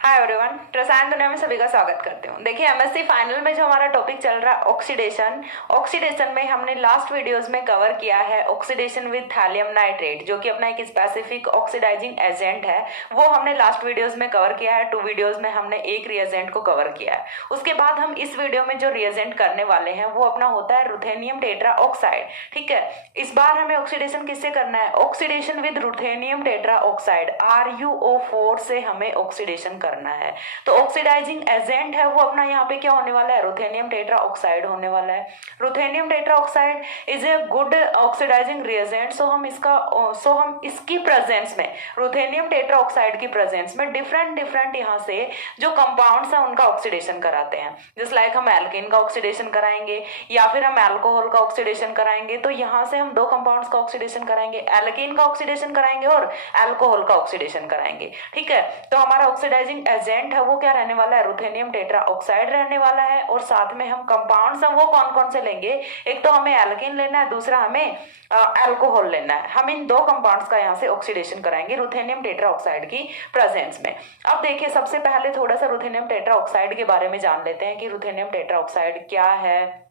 Hi everyone, रसायन दुनिया में सभी का स्वागत करती हूँ। देखिए, एमएससी फाइनल में जो हमारा टॉपिक चल रहा है ऑक्सीडेशन। ऑक्सीडेशन में हमने लास्ट वीडियोस में कवर किया है ऑक्सीडेशन विद थैलियम नाइट्रेट, जो कि अपना एक स्पेसिफिक ऑक्सीडाइजिंग एजेंट है। वो हमने लास्ट वीडियोस में कवर किया है। 2 वीडियोस में हमने एक रिएजेंट को कवर किया है। उसके बाद हम इस वीडियो में जो रिएजेंट करने वाले हैं वो अपना होता है रुथेनियम टेट्रा ऑक्साइड। ठीक है, इस बार हमें ऑक्सीडेशन किससे करना है? Oxidation with ruthenium tetra oxide RuO4 से हमें ऑक्सीडेशन करना है। तो ऑक्सीडाइजिंग एजेंट है वो अपना यहाँ पे क्या होने वाला है? रुथेनियम टेट्रा ऑक्साइड होने वाला है। Ruthenium tetra oxide is a good oxidizing reagent. So हम इसकी प्रेजेंस में, रुथेनियम टेट्रा ऑक्साइड की प्रेजेंस में डिफरेंट यहाँ से जो कंपाउंड्स है उनका ऑक्सीडेशन कराते हैं। जस्ट लाइक हम एल्केन का ऑक्सीडेशन कराएंगे या फिर हम अल्कोहल का ऑक्सीडेशन कराएंगे। तो यहाँ से हम 2 कंपाउंड्स का ऑक्सीडेशन कराएंगे, एल्केन का ऑक्सीडेशन कराएंगे और अल्कोहल का ऑक्सीडेशन कराएंगे। ठीक है, तो हमारा ऑक्सीडाइजिंग एजेंट है वो क्या रहने वाला है? रुथेनियम टेट्रा ऑक्साइड रहने वाला है। और साथ में हम कंपाउंड्स हैं वो कौन कौन से लेंगे? एक तो हमें एल्केन लेना है, दूसरा हमें अल्कोहल लेना है। हम इन 2 कंपाउंड्स का यहाँ से ऑक्सीडेशन कराएंगे रुथेनियम टेट्रा ऑक्साइड की प्रेजेंस में। अब देखिए, सबसे पहले थोड़ा सा रुथेनियम टेट्रा ऑक्साइड के बारे में जान लेते हैं कि रुथेनियम टेट्रा ऑक्साइड क्या है,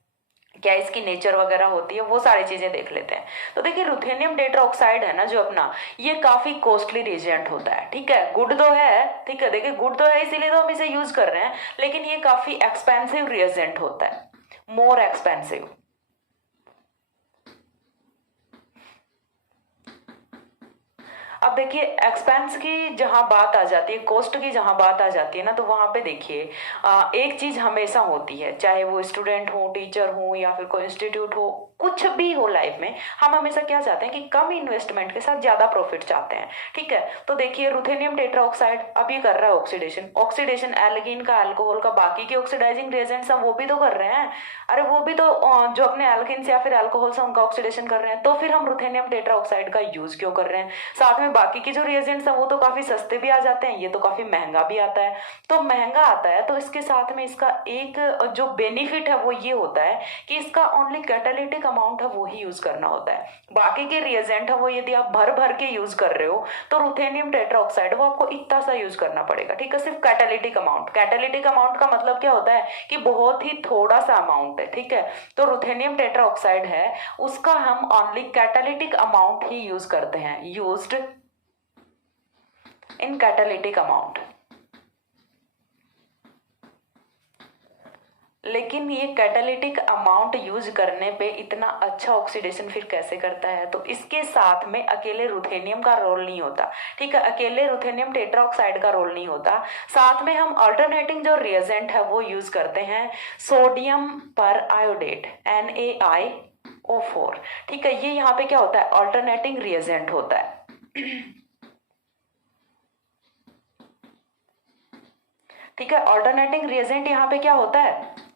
क्या इसकी नेचर वगैरह होती है, वो सारी चीजें देख लेते हैं। तो देखिए, रुथेनियम टेट्रा ऑक्साइड है ना जो अपना, ये काफी कॉस्टली रिएजेंट होता है। ठीक है, गुड तो है, ठीक है, देखिए गुड तो है इसीलिए तो हम इसे यूज कर रहे हैं, लेकिन ये काफी एक्सपेंसिव रिएजेंट होता है, मोर एक्सपेंसिव। अब देखिए, एक्सपेंस की जहां बात आ जाती है, कॉस्ट की जहां बात आ जाती है ना, तो वहां पे देखिए एक चीज हमेशा होती है, चाहे वो स्टूडेंट हो, टीचर हो या फिर कोई इंस्टीट्यूट हो, कुछ भी हो लाइफ में, हम हमेशा क्या चाहते हैं कि कम इन्वेस्टमेंट के साथ ज्यादा प्रॉफिट चाहते हैं। ठीक है, तो देखिए रुथेनियम टेट्रा ऑक्साइड अब ये कर रहा है ऑक्सीडेशन एल्कीन का, अल्कोहल का, बाकी के ऑक्सीडाइजिंग रिएजेंट्स हम वो भी तो कर रहे हैं। अरे वो भी तो जो अपने एल्किन या फिर अल्कोहल से उनका ऑक्सीडेशन कर रहे हैं। तो फिर हम रुथेनियम टेट्रा ऑक्साइड का यूज क्यों कर रहे हैं? साथ में बाकी के जो रिएजेंट्स हैं वो तो काफी सस्ते भी आ जाते हैं, ये तो काफी महंगा भी आता है। तो महंगा आता है तो इसके साथ में इसका एक जो बेनिफिट है वो ये होता है कि इसका ओनली कैटालिटिक अमाउंट है वो ही यूज करना होता है। बाकी के रिएजेंट है वो यदि आप भर भर के यूज कर रहे हो तो रुथेनियम टेट्रा ऑक्साइड वो आपको इतना सा यूज करना पड़ेगा। ठीक है, सिर्फ कैटालिटिक अमाउंट। कैटालिटिक अमाउंट का मतलब क्या होता है कि बहुत ही थोड़ा सा अमाउंट है। ठीक है, तो रुथेनियम टेट्रा ऑक्साइड है उसका हम ओनली कैटालिटिक अमाउंट ही यूज करते हैं, यूज्ड इन कैटालिटिक अमाउंट। लेकिन ये कैटालिटिक अमाउंट यूज करने पे इतना अच्छा ऑक्सीडेशन फिर कैसे करता है? तो इसके साथ में अकेले रुथेनियम का रोल नहीं होता। ठीक है, अकेले रुथेनियम टेट्रा ऑक्साइड का रोल नहीं होता, साथ में हम अल्टरनेटिंग जो रिएजेंट है वो यूज करते हैं, सोडियम पर आयोडेट NaIO4। ठीक है, ये यहाँ पे क्या होता है? अल्टरनेटिंग रिएजेंट होता है। ठीक है, अल्टरनेटिंग रिएजेंट यहाँ पे क्या होता है?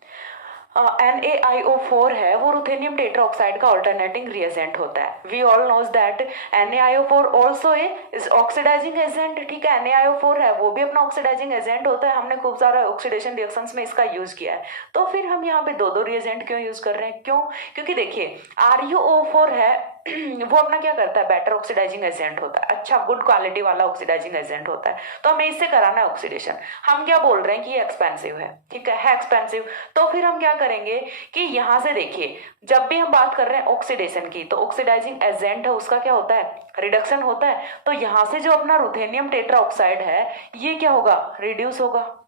NaIO4 है वो रुथेनियम टेट्रा ऑक्साइड का अल्टरनेटिंग रिएजेंट होता है। We all knows that NaIO4 also is oxidizing agent. ठीक है, NaIO4 है वो भी अपना ऑक्सीडाइजिंग एजेंट होता है। हमने खूब सारा ऑक्सीडेशन रिएक्शंस में इसका यूज किया है। तो फिर हम यहाँ पे 2 रिएजेंट क्यों यूज कर रहे हैं? क्यों? क्योंकि देखिए, RuO4 है वो अपना क्या करता है? बेटर ऑक्सीडाइजिंग एजेंट होता है, अच्छा गुड क्वालिटी वाला ऑक्सीडाइजिंग एजेंट होता है। तो हमें इससे कराना है ऑक्सीडेशन। हम क्या बोल रहे हैं कि ये एक्सपेंसिव है। ठीक है एक्सपेंसिव। तो फिर हम क्या करेंगे कि यहाँ से देखिए, जब भी हम बात कर रहे हैं ऑक्सीडेशन की तो ऑक्सीडाइजिंग एजेंट है उसका क्या होता है? रिडक्शन होता है। तो यहाँ से जो अपना रुथेनियम टेट्रा ऑक्साइड है ये क्या होगा? रिड्यूस होगा।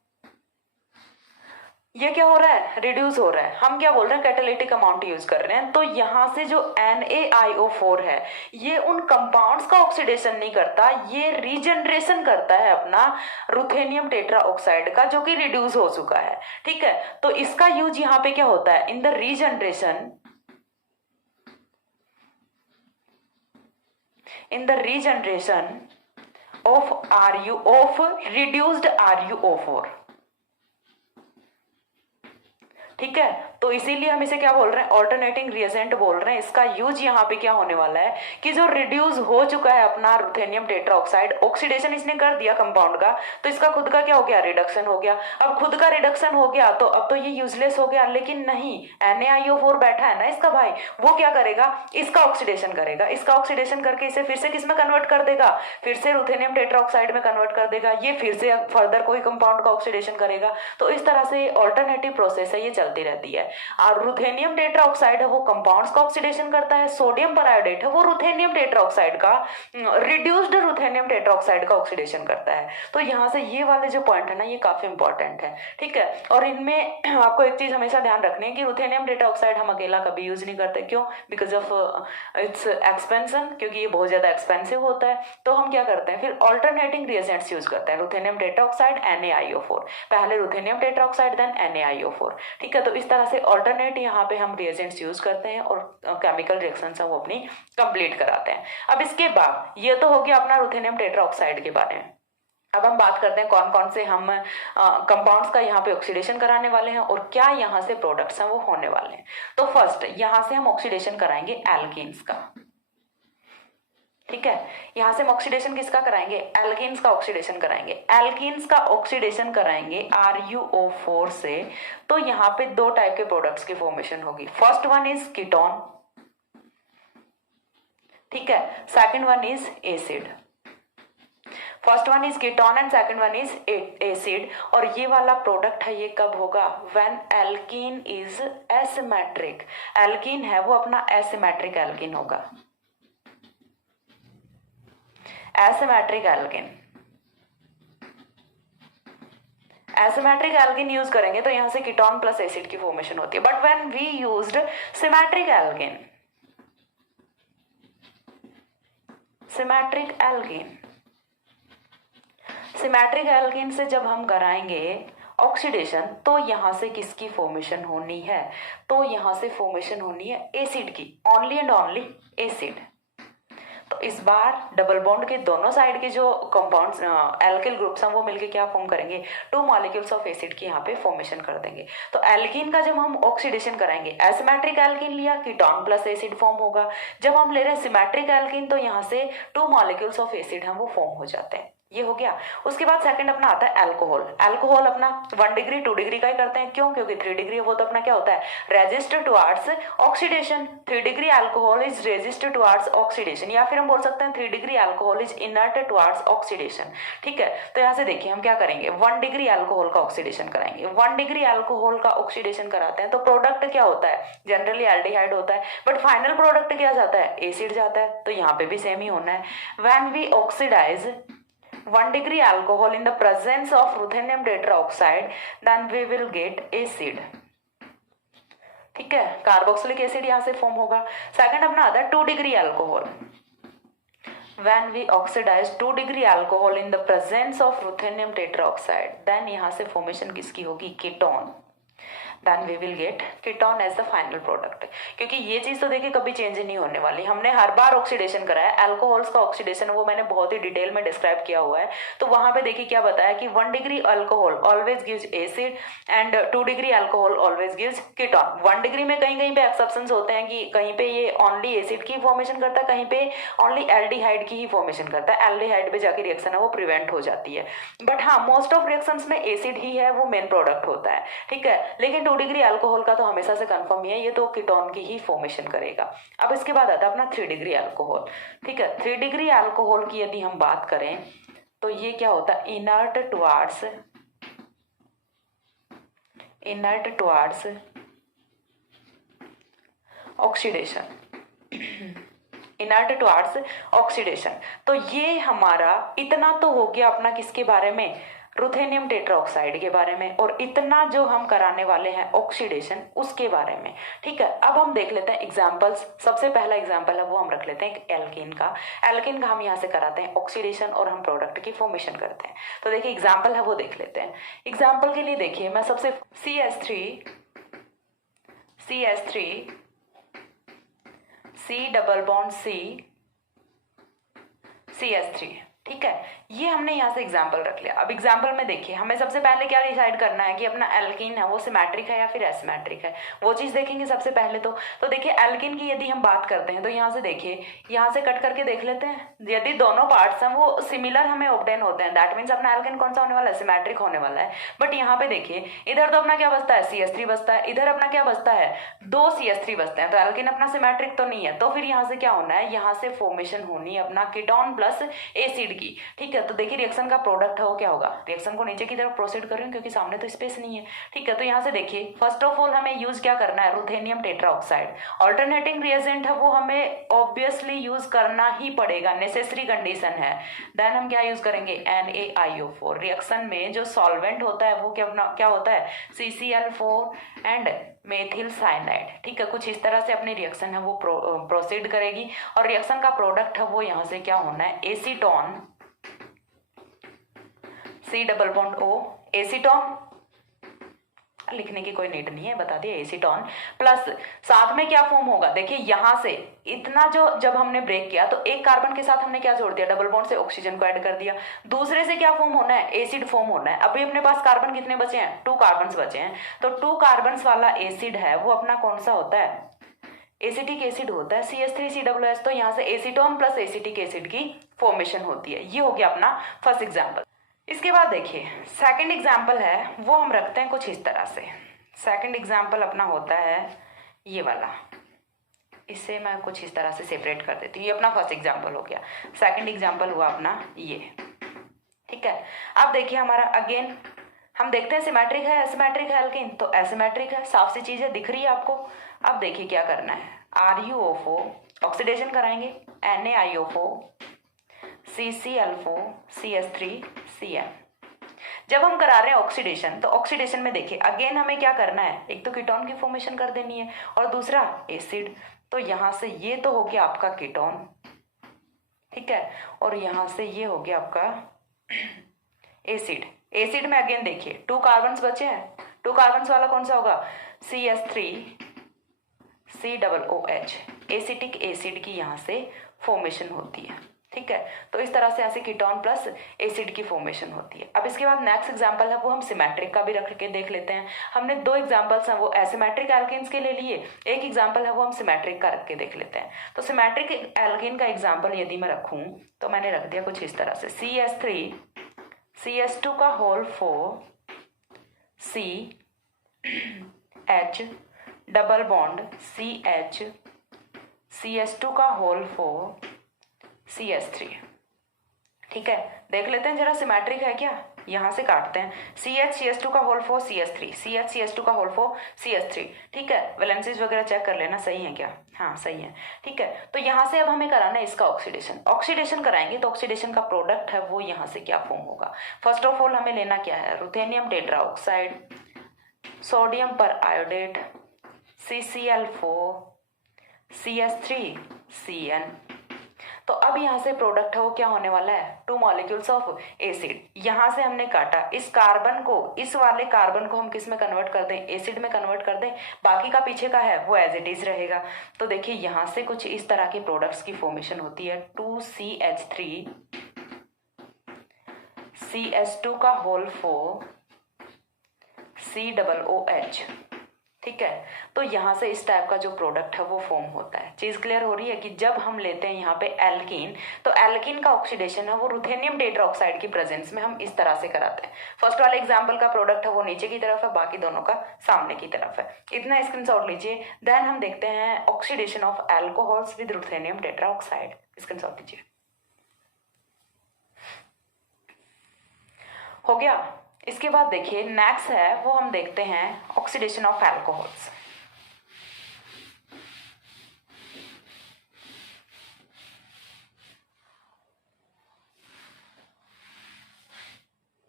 ये क्या हो रहा है? रिड्यूस हो रहा है। हम क्या बोल रहे हैं? कैटालिटिक अमाउंट यूज कर रहे हैं। तो यहां से जो NaIO4 है ये उन कंपाउंड्स का ऑक्सीडेशन नहीं करता, ये रीजनरेशन करता है अपना रुथेनियम टेट्रा ऑक्साइड का जो कि रिड्यूस हो चुका है। ठीक है, तो इसका यूज यहाँ पे क्या होता है? In the regeneration of reduced RuO4। ठीक है, तो इसीलिए हम इसे क्या बोल रहे हैं, ऑल्टरनेटिंग रिएजेंट बोल रहे हैं। इसका यूज यहाँ पे क्या होने वाला है कि जो रिड्यूस हो चुका है अपना रुथेनियम टेट्राऑक्साइड, ऑक्सीडेशन इसने कर दिया कंपाउंड का, तो इसका खुद का क्या हो गया, रिडक्शन हो गया। अब खुद का रिडक्शन हो गया तो अब तो ये यूजलेस हो गया, लेकिन नहीं, NaIO4 बैठा है ना इसका भाई, वो क्या करेगा, इसका ऑक्सीडेशन करेगा। इसका ऑक्सीडेशन करके इसे फिर से किस में कन्वर्ट कर देगा, फिर से रुथेनियम टेट्राऑक्साइड में कन्वर्ट कर देगा। ये फिर से फर्दर कोई कंपाउंड का ऑक्सीडेशन करेगा। तो इस तरह से ऑल्टरनेटिव प्रोसेस है, ये चलती रहती है। और रुथेनियम टेट्राऑक्साइड है वो कंपाउंड्स का ऑक्सीडेशन करता है, सोडियम परायोडेट है वो रुथेनियम टेट्राऑक्साइड का, रिड्यूस्ड रुथेनियम टेट्राऑक्साइड का ऑक्सीडेशन करता है। तो यहाँ से ये वाले जो पॉइंट है ना, ये काफी इंपॉर्टेंट है, ठीक है। और इनमें आपको एक चीज हमेशा ध्यान रखनी है कि रुथेनियम टेट्राऑक्साइड हम अकेला कभी यूज नहीं करते। क्यों, बिकॉज ऑफ इट्स एक्सपेंशन, क्योंकि ये बहुत ज्यादा एक्सपेंसिव होता है। तो हम क्या करते हैं, फिर ऑल्टरनेटिंग रिएजेंट्स यूज करते हैं, रुथेनियम टेट्राऑक्साइड NaIO4, पहले रुथेनियम टेट्राऑक्साइड देन NaIO4, ठीक है। तो इस तरह से ऑल्टरनेट यहाँ पे हम रिएजेंट्स यूज करते हैं और केमिकल रिएक्शंस हम अपनी कंप्लीट कराते हैं। अब इसके बाद ये तो हो गया अपना रुथेनियम टेट्राऑक्साइड के बारे में। अब हम बात करते हैं कौन कौन से हम कंपाउंड्स का यहाँ पे ऑक्सीडेशन कराने वाले हैं और क्या यहाँ से प्रोडक्ट्स हैं वो होने वाले हैं। तो फर्स्ट यहाँ से हम ऑक्सीडेशन कराएंगे एल्कीन्स का, ठीक है। यहां से हम ऑक्सीडेशन किसका कराएंगे, एल्कीन्स का ऑक्सीडेशन कराएंगे। एल्कीन्स का ऑक्सीडेशन कराएंगे RuO4 से, तो यहाँ पे दो टाइप के प्रोडक्ट्स की फॉर्मेशन होगी। फर्स्ट वन इज कीटोन, ठीक है, second one is acid. First one is ketone and second one is acid. और ये वाला प्रोडक्ट है ये कब होगा, when alkene is asymmetric. Alkene है वो अपना एसिमेट्रिक एल्कीन होगा, asymmetric alkene. Asymmetric alkene use करेंगे तो यहां से कीटोन प्लस एसिड की फॉर्मेशन होती है। But when we used symmetric alkene, symmetric alkene, symmetric alkene से जब हम कराएंगे ऑक्सीडेशन, तो यहां से किसकी फॉर्मेशन होनी है, तो यहां से फॉर्मेशन होनी है एसिड की, ओनली एंड ओनली एसिड। तो इस बार डबल बॉन्ड के दोनों साइड के जो कंपाउंड्स एल्किल ग्रुप्स हैं वो मिलके क्या फॉर्म करेंगे, 2 मॉलिक्यूल्स ऑफ एसिड की यहाँ पे फॉर्मेशन कर देंगे। तो एल्कीन का जब हम ऑक्सीडेशन कराएंगे, एसिमेट्रिक एल्कीन लिया, कीटोन प्लस एसिड फॉर्म होगा। जब हम ले रहे हैं सिमेट्रिक एल्कीन, तो यहाँ से 2 मॉलिक्यूल्स ऑफ एसिड हैं वो फॉर्म हो जाते हैं। ये हो गया। उसके बाद सेकंड अपना आता है अल्कोहल। अल्कोहल अपना 1 डिग्री 2 डिग्री का ही करते हैं। क्यों, क्योंकि 3 डिग्री वो तो अपना क्या होता है, resist towards oxidation. 3 degree alcohol is resist towards oxidation, या फिर हम बोल सकते हैं 3 degree alcohol is inert towards oxidation, ठीक है। तो यहाँ से देखिए हम क्या करेंगे, 1 डिग्री अल्कोहल का ऑक्सीडेशन कराएंगे। 1 डिग्री अल्कोहल का ऑक्सीडेशन कराते हैं तो प्रोडक्ट क्या होता है, जनरली एल्डिहाइड होता है, बट फाइनल प्रोडक्ट क्या जाता है, एसिड जाता है। तो यहाँ पे भी सेम ही होना है। When we oxidize 1 degree alcohol in the presence of ruthenium tetraoxide, then we will get acid, ठीक है, कार्बोक्सिलिक एसिड यहां से फॉर्म होगा। सेकंड अपना आता है 2 degree alcohol. When we oxidize 2 degree alcohol in the presence of ruthenium tetraoxide, then यहाँ से फॉर्मेशन किसकी होगी, ketone. Then we will get ketone as the final product। क्योंकि ये चीज तो देखिए कभी चेंज नहीं होने वाली, हमने हर बार ऑक्सीडेशन कराया। अल्कोहल्स का ऑक्सीडेशन वो मैंने बहुत ही डिटेल में डिस्क्राइब किया हुआ है। तो वहां पे देखिए क्या बताया कि 1 degree alcohol always gives acid and 2 degree alcohol always gives ketone. 1 degree में कहीं कहीं पे एक्सेप्शंस होते हैं कि कहीं पे ये ओनली एसिड की फॉर्मेशन करता है, कहीं पे ओनली एल्डिहाइड की ही फॉर्मेशन करता है। एल्डिहाइड पे जाके रिएक्शन है वो प्रिवेंट हो जाती है। बट हाँ, मोस्ट ऑफ रिएक्शंस में एसिड ही है वो मेन प्रोडक्ट होता है, ठीक है। लेकिन 2 डिग्री अल्कोहल का तो हमेशा से कंफर्म ही है, ये तो कीटोन की ही फॉर्मेशन करेगा। अब इसके बाद आता है अपना 3 डिग्री अल्कोहल, ठीक है। 3 डिग्री अल्कोहल की यदि हम बात करें तो ये क्या होता है, inert towards oxidation, inert towards oxidation. तो ये हमारा इतना तो हो गया अपना किसके बारे में, रुथेनियम टेट्राऑक्साइड के बारे में, और इतना जो हम कराने वाले हैं ऑक्सीडेशन उसके बारे में, ठीक है। अब हम देख लेते हैं एग्जांपल्स। सबसे पहला एग्जांपल है वो हम रख लेते हैं एल्कीन का। एल्कीन का हम यहाँ से कराते हैं ऑक्सीडेशन और हम प्रोडक्ट की फॉर्मेशन करते हैं। तो देखिए एग्जाम्पल है वो देख लेते हैं। एग्जाम्पल के लिए देखिए मैं सबसे CH3 C double bond C CH3, ठीक है, ये हमने यहाँ से एग्जाम्पल रख लिया। अब एग्जाम्पल में देखिए, हमें सबसे पहले क्या डिसाइड करना है कि अपना एल्कीन है वो सिमेट्रिक है या फिर एसिमेट्रिक है, वो चीज देखेंगे सबसे पहले। तो देखिए एल्कीन की यदि हम बात करते हैं तो यहाँ से देखिए, यहाँ से कट करके देख लेते हैं, यदि दोनों पार्ट्स हैं वो सिमिलर हमें ऑब्टेन होते हैं, दैट मीन्स अपना एल्कीन कौन सा होने वाला है, सिमेट्रिक होने वाला है। बट यहाँ पे देखिए, इधर तो अपना क्या बचता है, CH3 बचता है, इधर अपना क्या बचता है, 2 CH3 बचते हैं, तो एल्कीन अपना सिमेट्रिक तो नहीं है। तो फिर यहाँ से क्या होना है, यहाँ से फॉर्मेशन होनी है अपना कीटोन प्लस एसिड की। ठीक है, तो देखिए रिएक्शन का प्रोडक्ट है वो क्या होगा, रिएक्शन को नीचे की तरफ प्रोसीड कर रही हूँ क्योंकि सामने तो स्पेस नहीं है। ठीक है, तो यहाँ से देखिए फर्स्ट ऑफ ऑल हमें यूज क्या करना है, रुथेनियम टेट्राऑक्साइड। ऑल्टरनेटिंग रिएजेंट है वो हमें ऑब्वियसली यूज करना ही पड़ेगा, नेसेसरी कंडीशन है। देन हम क्या यूज करेंगे, NaIO4। रिएक्शन में जो सॉल्वेंट होता है वो क्या होता है, CCl4 एंड मेथिल साइनाइड। ठीक है, कुछ इस तरह से अपनी रिएक्शन है वो प्रोसीड करेगी और रिएक्शन का प्रोडक्ट है वो यहाँ से क्या होना है, एसीटोन, C+O, एसीटोन, लिखने की कोई नीड नहीं है, बता दिए, एसीटोन प्लस साथ में क्या फॉर्म होगा, देखिए यहां से इतना जो जब हमने ब्रेक किया तो एक कार्बन के साथ हमने क्या जोड़ दिया, डबल बॉन्ड से ऑक्सीजन को ऐड कर दिया। दूसरे से क्या फॉर्म होना है, एसिड फॉर्म होना है। अभी अपने पास कार्बन कितने बचे हैं, 2 कार्बन बचे हैं, तो 2 कार्बन वाला एसिड है वो अपना कौन सा होता है, एसिटिक एसिड होता है, CH3COOH। तो यहाँ से एसीटोन प्लस एसिटिक एसिड की फॉर्मेशन होती है। ये हो गया अपना फर्स्ट एग्जाम्पल। इसके बाद देखिए सेकंड एग्जाम्पल है वो हम रखते हैं कुछ इस तरह से। सेकंड एग्जाम्पल अपना होता है ये वाला, इसे मैं कुछ इस तरह से सेपरेट कर देती हूँ। ये अपना फर्स्ट एग्जाम्पल हो गया, सेकंड एग्जाम्पल हुआ अपना ये। ठीक है, अब देखिए हमारा अगेन हम देखते हैं सिमेट्रिक है एसिमेट्रिक है एल्कीन, तो एसिमेट्रिक है, साफ सी चीज है, दिख रही है आपको। अब देखिए क्या करना है, RuO4 ऑक्सीडेशन कराएंगे, NaIO4 CCl4 CH3Cl। जब हम करा रहे हैं ऑक्सीडेशन, तो ऑक्सीडेशन में देखिए अगेन हमें क्या करना है, एक तो कीटोन की फॉर्मेशन कर देनी है और दूसरा एसिड। तो यहां से ये तो हो गया आपका कीटोन, ठीक है, और यहां से ये हो गया आपका एसिड। एसिड में अगेन देखिए 2 कार्बन बचे हैं, 2 कार्बन वाला कौन सा होगा, CH3COOH। एसिटिक एसिड की यहाँ से फॉर्मेशन होती है। ठीक है, तो इस तरह से ऐसे कीटोन प्लस एसिड की फॉर्मेशन होती है। अब इसके बाद नेक्स्ट एग्जांपल है वो हम सिमेट्रिक का भी रख के देख लेते हैं। हमने 2 एग्जांपल्स हैं वो एसिमेट्रिक एल्कीन्स के ले लिए, एक एग्जांपल है वो हम सिमेट्रिक का रख के देख लेते हैं। तो सिमेट्रिक एल्कीन का एग्जांपल यदि मैं रखूं तो मैंने रख दिया कुछ इस तरह से, CH3 CH2 का whole 4 CH double bond CH CH2 का होल 4 CH3। ठीक है, देख लेते हैं जरा सिमेट्रिक है क्या, यहां से काटते हैं, CH CH2 का होल 4 CH3 CH CH2 का होल 4 CH3। ठीक है, वैलेंसीज वगैरह चेक कर लेना सही है क्या, हाँ सही है। ठीक है, तो यहां से अब हमें कराना है इसका ऑक्सीडेशन। ऑक्सीडेशन कराएंगे तो ऑक्सीडेशन का प्रोडक्ट है वो यहां से क्या फॉर्म होगा। फर्स्ट ऑफ ऑल हमें लेना क्या है, रुथेनियम टेट्राऑक्साइड, सोडियम पर आयोडेट, CCl4 CH3Cn। तो अब यहाँ से प्रोडक्ट है वो क्या होने वाला है, 2 मॉलिक्यूल्स ऑफ एसिड। यहाँ से हमने काटा इस कार्बन को, इस वाले कार्बन को हम किस में कन्वर्ट कर दें, एसिड में कन्वर्ट कर दें, बाकी का पीछे का है वो एज इट इज रहेगा। तो देखिए यहाँ से कुछ इस तरह के प्रोडक्ट्स की फॉर्मेशन होती है, 2CH3 CH2 का होल 4 COOH। ठीक है, तो यहाँ से इस टाइप का जो प्रोडक्ट है वो फॉर्म होता है। चीज क्लियर हो रही है कि जब हम लेते हैं यहाँ पे एल्कीन, तो एल्कीन का ऑक्सीडेशन है वो रुथेनियम टेट्राऑक्साइड की प्रेजेंस में हम इस तरह से कराते हैं। फर्स्ट वाले एग्जांपल का प्रोडक्ट है वो नीचे की तरफ है, बाकी दोनों का सामने की तरफ है। इतना स्क्रीनशॉट लीजिए। देन हम देखते हैं oxidation of alcohols with ruthenium tetroxide, screenshot लीजिए। हो गया। इसके बाद देखिए नेक्स्ट है वो हम देखते हैं ऑक्सीडेशन ऑफ अल्कोहल्स।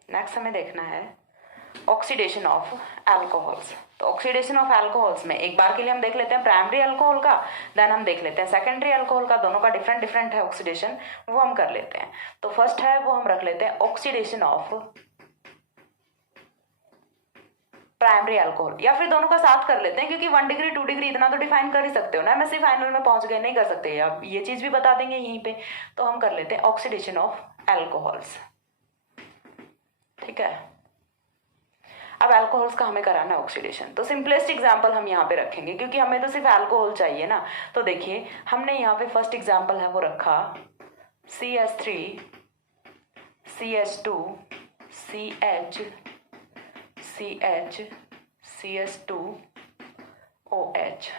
नेक्स्ट हमें देखना है ऑक्सीडेशन ऑफ अल्कोहल्स। तो ऑक्सीडेशन ऑफ अल्कोहल्स में एक बार के लिए हम देख लेते हैं प्राइमरी अल्कोहल का, देन हम देख लेते हैं सेकेंडरी अल्कोहल का। दोनों का डिफरेंट डिफरेंट है ऑक्सीडेशन, वो हम कर लेते हैं। तो फर्स्ट है वो हम रख लेते हैं ऑक्सीडेशन ऑफ प्राइमरी अल्कोहल, या फिर दोनों का साथ कर लेते हैं क्योंकि 1 डिग्री 2 डिग्री इतना तो डिफाइन कर ही सकते हो ना, MSc फाइनल में पहुंच गए नहीं कर सकते, अब ये चीज भी बता देंगे यहीं पे। तो हम कर लेते हैं ऑक्सीडेशन ऑफ एल्कोहल्स। ठीक है, अब एल्कोहल्स का हमें कराना है ऑक्सीडेशन, तो सिंपलेस्ट एग्जांपल हम यहाँ पे रखेंगे क्योंकि हमें तो सिर्फ एल्कोहल चाहिए ना। तो देखिए हमने यहाँ पे फर्स्ट एग्जांपल है वो रखा CH3 CH2 CH CH CS2 OH।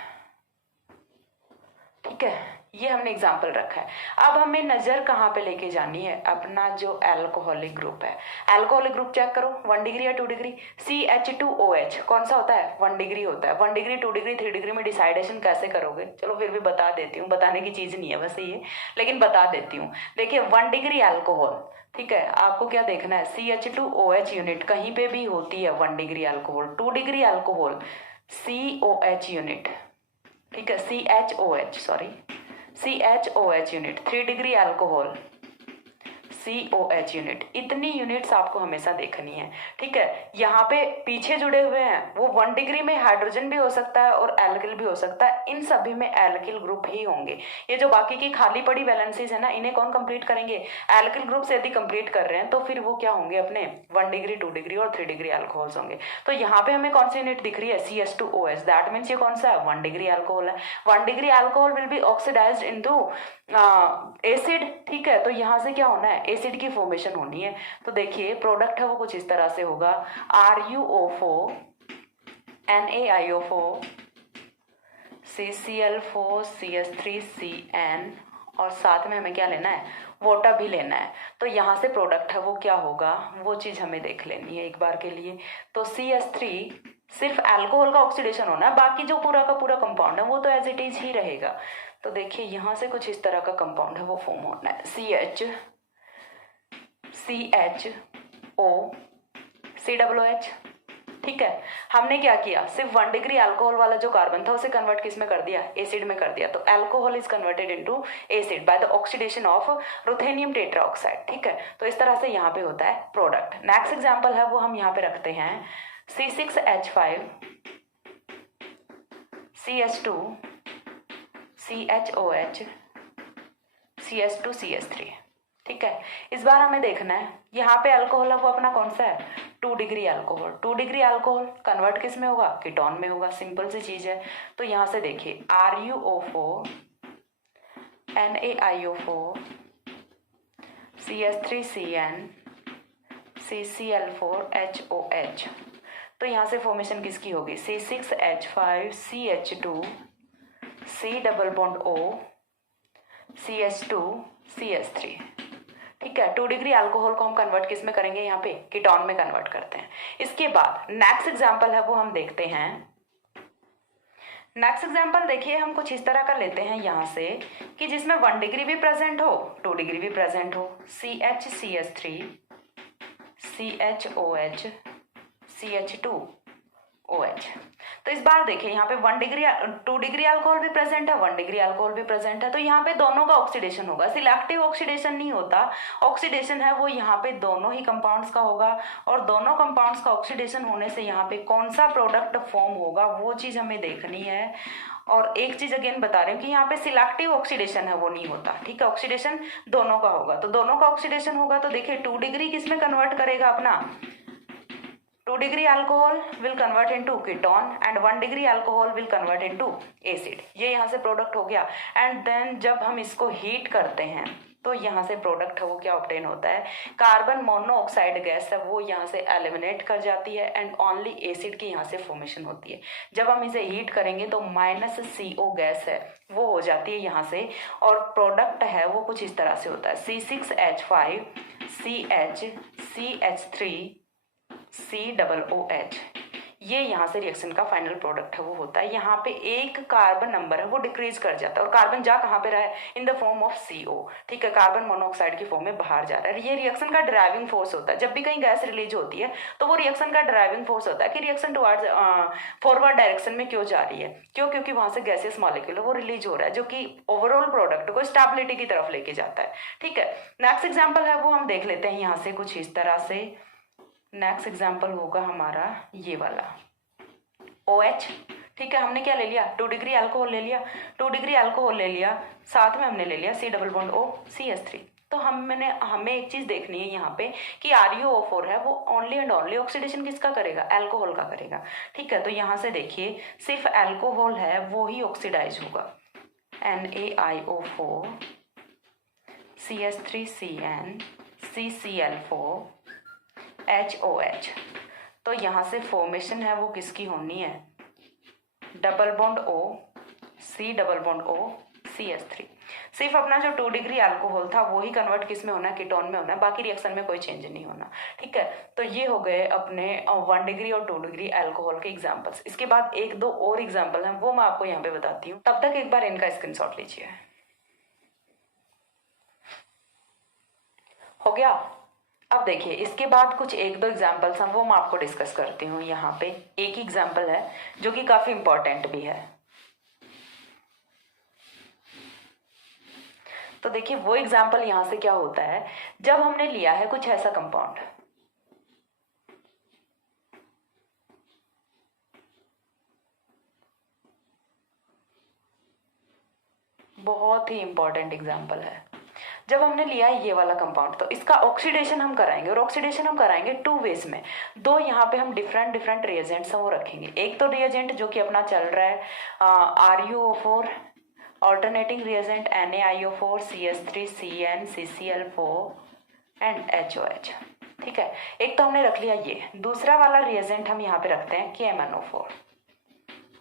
ठीक है, ये हमने एग्जाम्पल रखा है। अब हमें नजर कहाँ पे लेके जानी है, अपना जो अल्कोहलिक ग्रुप है। अल्कोहलिक ग्रुप चेक करो, 1 डिग्री या 2 डिग्री। CH2OH कौन सा होता है, 1 डिग्री होता है। 1 डिग्री 2 डिग्री 3 डिग्री में डिसाइडेशन कैसे करोगे, चलो फिर भी बता देती हूँ, बताने की चीज नहीं है वैसे ये, लेकिन बता देती हूँ। देखिए 1 डिग्री अल्कोहल, ठीक है, आपको क्या देखना है, CH2OH यूनिट कहीं पे भी होती है 1 degree alcohol. 2 degree alcohol COH unit, ठीक है, CHOH unit. 3 degree alcohol COH unit. इतनी यूनिट्स आपको हमेशा देखनी है। ठीक है, यहाँ पे पीछे जुड़े हुए हैं वो 1 डिग्री में हाइड्रोजन भी हो सकता है और एल्किल भी हो सकता है, इन सभी में एल्किल ग्रुप ही होंगे। ये जो बाकी की खाली पड़ी वैलेंसीज है ना, इन्हें कौन कंप्लीट करेंगे, एल्किल ग्रुप से यदि कंप्लीट कर रहे हैं तो फिर वो क्या होंगे, अपने 1 डिग्री 2 डिग्री और 3 डिग्री अल्कोहल्स होंगे। तो यहाँ पे हमें कौन सी यूनिट दिख रही है, CH2OH, दैट मीन्स ये कौन सा है, 1 डिग्री अल्कोहल है। 1 degree alcohol will be oxidized into acid. ठीक है, तो यहाँ से क्या होना है, एसिड की फॉर्मेशन होनी है। तो देखिए प्रोडक्ट है वो कुछ इस तरह से होगा, RuO4 NaIO4 CCl4 CH3CN और साथ में हमें क्या लेना है, वाटर भी लेना है। तो यहाँ से प्रोडक्ट है वो क्या होगा, वो चीज हमें देख लेनी है एक बार के लिए। तो CH3 सिर्फ अल्कोहल का ऑक्सीडेशन होना है, बाकी जो पूरा का पूरा कंपाउंड है वो तो एज इट इज ही रहेगा। तो देखिए यहाँ से कुछ इस तरह का कंपाउंड है वो फॉर्म होना है, CHO COOH। ठीक है, हमने क्या किया, सिर्फ 1 डिग्री अल्कोहल वाला जो कार्बन था उसे कन्वर्ट किस में कर दिया, एसिड में कर दिया। तो alcohol is converted into acid by the oxidation of ruthenium tetroxide. ठीक है, तो इस तरह से यहाँ पे होता है प्रोडक्ट। नेक्स्ट एग्जांपल है वो हम यहाँ पे रखते हैं C6H5 CH2 CHOH CH2 CH3। ठीक है, इस बार हमें देखना है यहाँ पे अल्कोहल है वो अपना कौन सा है, 2 degree alcohol. 2 degree alcohol convert किस में होगा, कीटोन में होगा, सिंपल सी चीज है। तो यहाँ से देखिए RuO4 NaIO4 CH3CN CCl4HOH। तो यहाँ से फॉर्मेशन किसकी होगी, C6H5 CH2 C double bond O CH2 CH3। ठीक है, 2 डिग्री अल्कोहल को हम कन्वर्ट किस में करेंगे, यहाँ पे कीटोन में कन्वर्ट करते हैं। इसके बाद नेक्स्ट एग्जांपल है वो हम देखते हैं। नेक्स्ट एग्जांपल देखिए हम कुछ इस तरह का लेते हैं यहाँ से कि जिसमें 1 डिग्री भी प्रेजेंट हो 2 डिग्री भी प्रेजेंट हो, CHCH3 CHOH CH2OH। तो इस बार देखिए यहाँ पे 1 डिग्री 2 डिग्री अल्कोहल भी प्रेजेंट है, 1 डिग्री अल्कोहल भी प्रेजेंट है। तो यहाँ पे दोनों का ऑक्सीडेशन होगा, सिलेक्टिव ऑक्सीडेशन नहीं होता, ऑक्सीडेशन है वो यहाँ पे दोनों ही कंपाउंड्स का होगा। और दोनों कंपाउंड्स का ऑक्सीडेशन होने से यहाँ पे कौन सा प्रोडक्ट फॉर्म होगा वो चीज हमें देखनी है। और एक चीज अगेन बता रही हूँ कि यहाँ पे सिलेक्टिव ऑक्सीडेशन है वो नहीं होता। ठीक है, ऑक्सीडेशन दोनों का होगा। तो दोनों का ऑक्सीडेशन होगा तो देखिए 2 डिग्री किस में कन्वर्ट करेगा अपना, 2 degree alcohol will convert into ketone and 1 degree alcohol will convert into acid. ये यहाँ से प्रोडक्ट हो गया। एंड देन जब हम इसको हीट करते हैं तो यहाँ से प्रोडक्ट है वो क्या ऑब्टेन होता है, कार्बन मोनोऑक्साइड गैस है वो यहाँ से एलिमिनेट कर जाती है एंड ओनली एसिड की यहाँ से फॉर्मेशन होती है। जब हम इसे हीट करेंगे तो -CO गैस है वो हो जाती है यहाँ से, और प्रोडक्ट है वो कुछ इस तरह से होता है, C6H5 CH3 COOH। ये यहाँ से रिएक्शन का फाइनल प्रोडक्ट है वो होता है। यहाँ पे एक कार्बन नंबर है वो डिक्रीज कर जाता है और कार्बन जा कहाँ पे रहा है, in the form of CO। ठीक है, कार्बन मोनोऑक्साइड की फॉर्म में बाहर जा रहा है। ये रिएक्शन का ड्राइविंग फोर्स होता है। जब भी कहीं गैस रिलीज होती है तो वो रिएक्शन का ड्राइविंग फोर्स होता है कि रिएक्शन टुवर्ड्स फॉरवर्ड डायरेक्शन में क्यों जा रही है, क्यों, क्योंकि वहां से गैसियस मॉलिक्यूल वो रिलीज हो रहा है जो कि ओवरऑल प्रोडक्ट को स्टेबिलिटी की तरफ लेके जाता है। ठीक है, नेक्स्ट एग्जाम्पल है वो हम देख लेते हैं यहाँ से कुछ इस तरह से। नेक्स्ट एग्जाम्पल होगा हमारा ये वाला OH। ठीक है, हमने क्या ले लिया, 2 डिग्री अल्कोहल ले लिया, 2 डिग्री अल्कोहल ले लिया, साथ में हमने ले लिया C double bond O CH3। तो हमें एक चीज देखनी है यहाँ पे कि RuO4 है वो ओनली एंड ओनली ऑक्सीडेशन किसका करेगा, अल्कोहल का करेगा। ठीक है, तो यहाँ से देखिए सिर्फ अल्कोहल है वो ही ऑक्सीडाइज होगा, NaIO4 CH3CN CCl4 HOH। तो यहाँ से फॉर्मेशन है वो किसकी होनी है, double bond O C double bond O CH3। सिर्फ अपना जो 2 डिग्री अल्कोहल था वो ही कन्वर्ट किस में होना है, कीटोन में होना है, बाकी रिएक्शन में कोई चेंज नहीं होना। ठीक है, तो ये हो गए अपने 1 डिग्री और 2 डिग्री अल्कोहल के एग्जांपल्स। इसके बाद 1-2 और एग्जांपल हैं वो मैं आपको यहाँ पे बताती हूँ, तब तक एक बार इनका स्क्रीनशॉट लीजिए। हो गया। अब देखिए इसके बाद कुछ 1-2 एग्जांपल्स हैं वो मैं आपको डिस्कस करती हूँ। यहाँ पे एक एग्जांपल है जो कि काफी इंपॉर्टेंट भी है। तो देखिए वो एग्जाम्पल यहां से क्या होता है, जब हमने लिया है कुछ ऐसा कंपाउंड, बहुत ही इंपॉर्टेंट एग्जाम्पल है। जब हमने लिया है ये वाला कंपाउंड तो इसका ऑक्सीडेशन हम कराएंगे, और ऑक्सीडेशन हम कराएंगे 2 वेज में। 2 यहाँ पे हम डिफरेंट रिएजेंट्स वो रखेंगे। एक तो रिएजेंट जो कि अपना चल रहा है RuO4, alternating reagent NaIO4 CH3CN CCl4 and HOH। ठीक है, एक तो हमने रख लिया ये। दूसरा वाला रिएजेंट हम यहाँ पे रखते हैं KMnO4।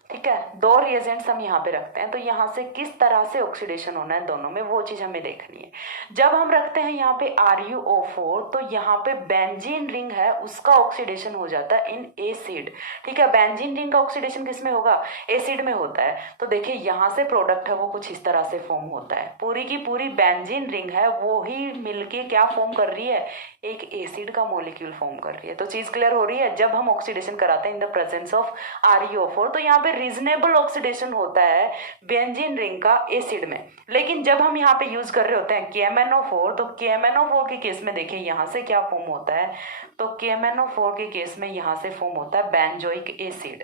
ठीक है, 2 रिएजेंट्स हम यहाँ पे रखते हैं। तो यहाँ से किस तरह से ऑक्सीडेशन होना है दोनों में वो चीज हमें देखनी है। जब हम रखते हैं यहाँ पे RuO4 तो यहाँ पे बेंजीन रिंग है उसका ऑक्सीडेशन हो जाता है इन एसिड। ठीक है, बेंजीन रिंग का ऑक्सीडेशन किस में होगा, एसिड में होता है। तो देखिए यहाँ से प्रोडक्ट है वो कुछ इस तरह से फॉर्म होता है। पूरी की पूरी बेंजीन रिंग है वो ही मिलके क्या फॉर्म कर रही है, एक एसिड का मॉलिक्यूल फॉर्म कर रही है। तो चीज क्लियर हो रही है। जब हम ऑक्सीडेशन कराते हैं in the presence of RuO4 तो यहाँ पे रीजनेबल ऑक्सीडेशन होता है बेंजीन रिंग का एसिड में। लेकिन जब हम यहाँ पे यूज कर रहे होते हैं KMnO4 तो KMnO4 के केस में देखिए यहाँ से क्या फॉर्म होता है, तो KMnO4 के केस में यहाँ से फॉर्म होता है बेंजोइक एसिड।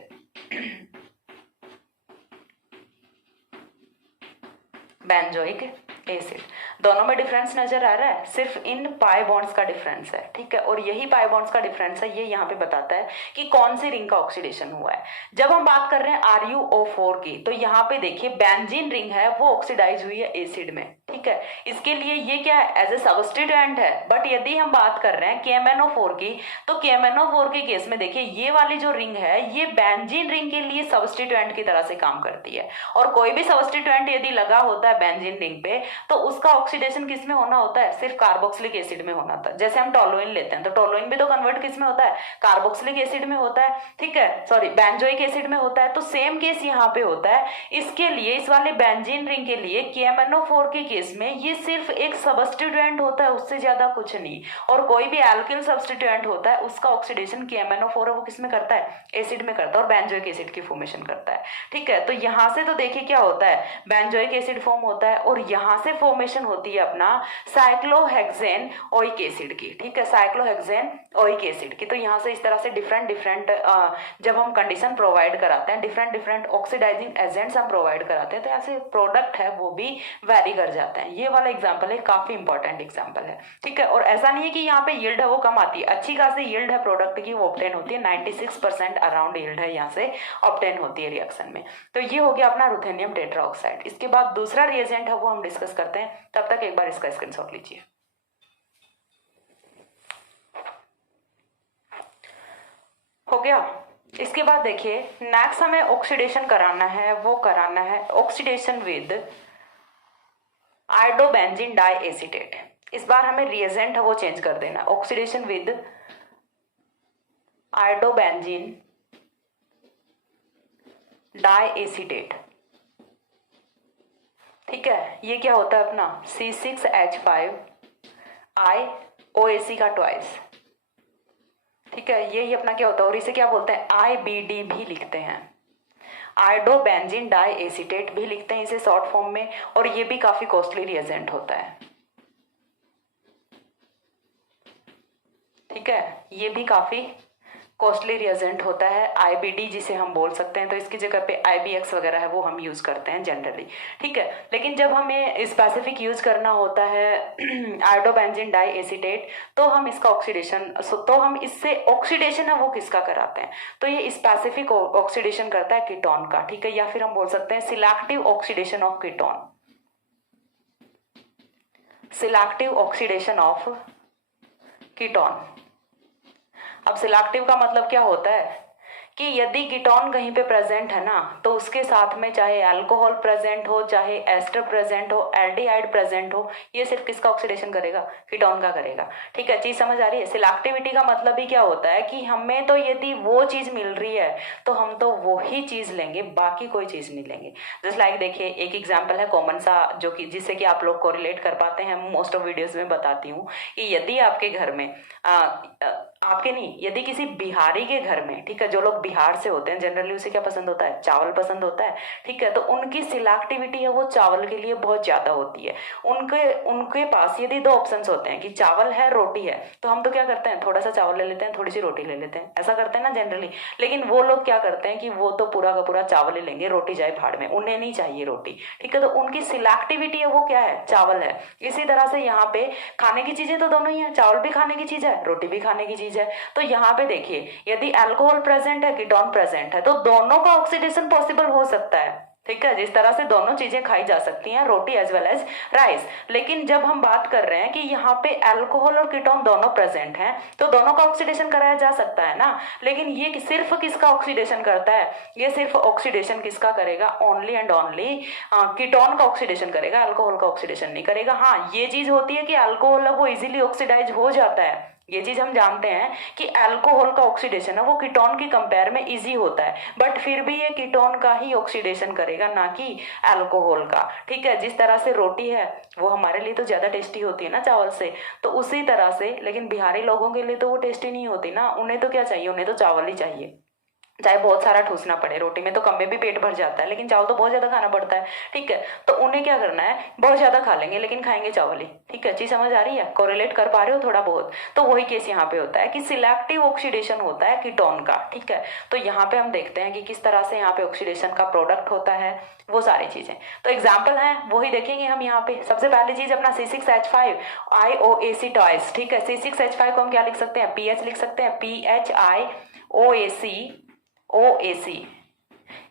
Benzoic acid. दोनों में डिफरेंस नजर आ रहा है, सिर्फ इन पाई बॉन्ड्स का डिफरेंस है। ठीक है, और यही पाई बॉन्ड्स का डिफरेंस है ये यहाँ पे बताता है कि कौन सी रिंग का ऑक्सीडेशन हुआ है। जब हम बात कर रहे हैं RuO4 की तो यहाँ पे देखिए बेंजीन रिंग है वो ऑक्सीडाइज हुई है एसिड में। ठीक है, इसके लिए ये क्या है, एज ए सब्स्टिट्यूएंट है। बट यदि हम बात कर रहे हैं KMnO4 की तो KMnO4 के केस में देखिए ये वाली जो रिंग है ये बेंजीन रिंग के लिए सब्स्टिट्यूएंट की तरह से काम करती है। और कोई भी सब्स्टिट्यूएंट यदि लगा होता है बेंजीन रिंग पे तो उसका ऑक्सीडेशन किस में होना होता है, सिर्फ कार्बोक्सिलिक एसिड में होना था। जैसे हम टोलुइन लेते हैं तो टोलुइन भी तो कन्वर्ट किस में होता है, कार्बोक्सिलिक एसिड में होता है। ठीक है, सॉरी बेंजोइक एसिड में होता है। तो सेम केस यहाँ पे होता है। इसके लिए इस वाले बेंजीन रिंग के लिए KMnO4 के केस में ये सिर्फ एक सब्स्टिट्यूएंट होता है, उससे ज्यादा कुछ नहीं। और कोई भी एल्किल सब्स्टिट्यूएंट होता है उसका ऑक्सीडेशन KMnO4 है वो किस में करता है, एसिड में करता है और बेंजोइक एसिड की फॉर्मेशन करता है। ठीक है, तो यहाँ से तो देखिए क्या होता है, बेंजोइक एसिड फॉर्म होता है और यहाँ से फॉर्मेशन होती है अपना साइक्लोहेक्सेन ओइक एसिड की। ठीक है, साइक्लोहेक्सेन ओइक एसिड की। तो यहाँ से इस तरह से डिफरेंट जब हम कंडीशन प्रोवाइड कराते हैं, डिफरेंट ऑक्सीडाइजिंग एजेंट्स हम प्रोवाइड कराते हैं तो ऐसे प्रोडक्ट है वो भी वेरी कर जाते हैं। ये वाला एग्जांपल है, काफी इंपॉर्टेंट एग्जांपल है। ठीक है, और ऐसा नहीं है कि यहाँ पे यील्ड है वो कम आती है, अच्छी खासी यील्ड है प्रोडक्ट की वो ऑब्टेन होती है। 96% अराउंड यील्ड है यहाँ से ऑब्टेन होती है रिएक्शन में। तो ये हो गया अपना रुथेनियम टेट्राऑक्साइड। इसके बाद दूसरा रिएजेंट है वो हम डिस्कस करते हैं, तब तक एक बार इसका स्क्रीनशॉट लीजिए। हो गया। इसके बाद देखिए नेक्स्ट हमें ऑक्सीडेशन कराना है, वो कराना है oxidation with iodobenzene di acetate. इस बार हमें रिएजेंट है वो चेंज कर देना, oxidation with iodobenzene di acetate. ठीक है, ये क्या होता है अपना C6H5IOAC का ट्वाइस। ठीक है, यही अपना क्या होता है, और इसे क्या बोलते हैं, IBD भी लिखते हैं, आयोडोबेंजीन डाई एसीटेट भी लिखते हैं इसे शॉर्ट फॉर्म में। और ये भी काफी कॉस्टली रिएजेंट होता है। ठीक है, ये भी काफी कॉस्टली रिएजेंट होता है, आईबीडी जिसे हम बोल सकते हैं, तो इसकी जगह पे आईबीएक्स वगैरह है वो हम यूज करते हैं जनरली, ठीक है। लेकिन जब हमें स्पेसिफिक यूज करना होता है आयोडोबेंजीन डाई एसीटेट, तो हम इसका ऑक्सीडेशन, तो हम इससे ऑक्सीडेशन है वो किसका कराते हैं, तो ये स्पेसिफिक ऑक्सीडेशन करता है कीटोन का, ठीक है, या फिर हम बोल सकते हैं selective oxidation of ketone, selective oxidation of ketone. अब सिलेक्टिव का मतलब क्या होता है कि यदि कीटोन कहीं पे प्रेजेंट है ना, तो उसके साथ में चाहे अल्कोहल प्रेजेंट हो, चाहे एस्टर प्रेजेंट हो, एल्डिहाइड प्रेजेंट हो, ये सिर्फ किसका ऑक्सीडेशन करेगा, कीटोन का करेगा, ठीक है। चीज समझ आ रही है। सिलेक्टिविटी का मतलब ही क्या होता है कि हमें तो यदि वो चीज मिल रही है तो हम तो वो ही चीज लेंगे, बाकी कोई चीज नहीं लेंगे। जस्ट लाइक देखिए एक एग्जाम्पल है कॉमन सा, जो कि जिससे कि आप लोग कोरिलेट कर पाते हैं, मोस्ट ऑफ वीडियोज में बताती हूँ कि यदि आपके घर में आपके नहीं, यदि किसी बिहारी के घर में, ठीक है, जो लोग बिहार से होते हैं जनरली उसे क्या पसंद होता है, चावल पसंद होता है, ठीक है, तो उनकी सिलेक्टिविटी है वो चावल के लिए बहुत ज्यादा होती है। उनके उनके पास यदि दो ऑप्शंस होते हैं कि चावल है रोटी है, तो हम तो क्या करते हैं, थोड़ा सा चावल ले लेते हैं, थोड़ी सी रोटी ले लेते हैं, ऐसा करते हैं ना जनरली। लेकिन वो लोग क्या करते हैं कि वो तो पूरा का पूरा चावल ले लेंगे, रोटी जाए भाड़ में, उन्हें नहीं चाहिए रोटी, ठीक है, तो उनकी सिलेक्टिविटी है वो क्या है, चावल है। इसी तरह से यहाँ पे खाने की चीजें तो दोनों ही है, चावल भी खाने की चीज है, रोटी भी खाने की चीज है। तो यहाँ पे देखिए यदि अल्कोहल प्रेजेंट है, कीटोन प्रेजेंट है, तो दोनों का ऑक्सीडेशन पॉसिबल हो सकता है, ठीक है। जिस तरह से दोनों चीजें खाई जा सकती हैं, रोटी एज वेल एज राइस। लेकिन जब हम बात कर रहे हैं कि यहाँ पे अल्कोहल और कीटोन दोनों प्रेजेंट हैं, तो दोनों का ऑक्सीडेशन कराया जा सकता है ना। लेकिन ये सिर्फ किसका ऑक्सीडेशन करता है, ये सिर्फ ऑक्सीडेशन किसका करेगा, ओनली एंड ओनली कीटोन का ऑक्सीडेशन करेगा, अल्कोहल का ऑक्सीडेशन नहीं करेगा। हाँ, ये चीज होती है कि अल्कोहल है वो इजिली ऑक्सीडाइज हो जाता है, ये चीज हम जानते हैं कि अल्कोहल का ऑक्सीडेशन है वो कीटोन की कंपेयर में इजी होता है, बट फिर भी ये कीटोन का ही ऑक्सीडेशन करेगा, ना कि अल्कोहल का, ठीक है। जिस तरह से रोटी है वो हमारे लिए तो ज्यादा टेस्टी होती है ना चावल से, तो उसी तरह से लेकिन बिहारी लोगों के लिए तो वो टेस्टी नहीं होती ना, उन्हें तो क्या चाहिए, उन्हें तो चावल ही चाहिए, चाहे बहुत सारा ठूसना पड़े। रोटी में तो कम में भी पेट भर जाता है, लेकिन चावल तो बहुत ज्यादा खाना पड़ता है, ठीक है। तो उन्हें क्या करना है, बहुत ज्यादा खा लेंगे लेकिन खाएंगे चावल ही, ठीक है। चीज समझ आ रही है, कोरिलेट कर पा रहे हो थोड़ा बहुत। तो वही केस यहाँ पे होता है कि सिलेक्टिव ऑक्सीडेशन होता है कीटोन का, ठीक है। तो यहाँ पे हम देखते हैं कि किस तरह से यहाँ पे ऑक्सीडेशन का प्रोडक्ट होता है, वो सारी चीजें। तो एग्जाम्पल है वही देखेंगे हम यहाँ पे। सबसे पहली चीज अपना C6H5 IOAC टॉयस, ठीक है। C6H5 को हम क्या लिख सकते हैं, PH लिख सकते हैं, PHIOAC,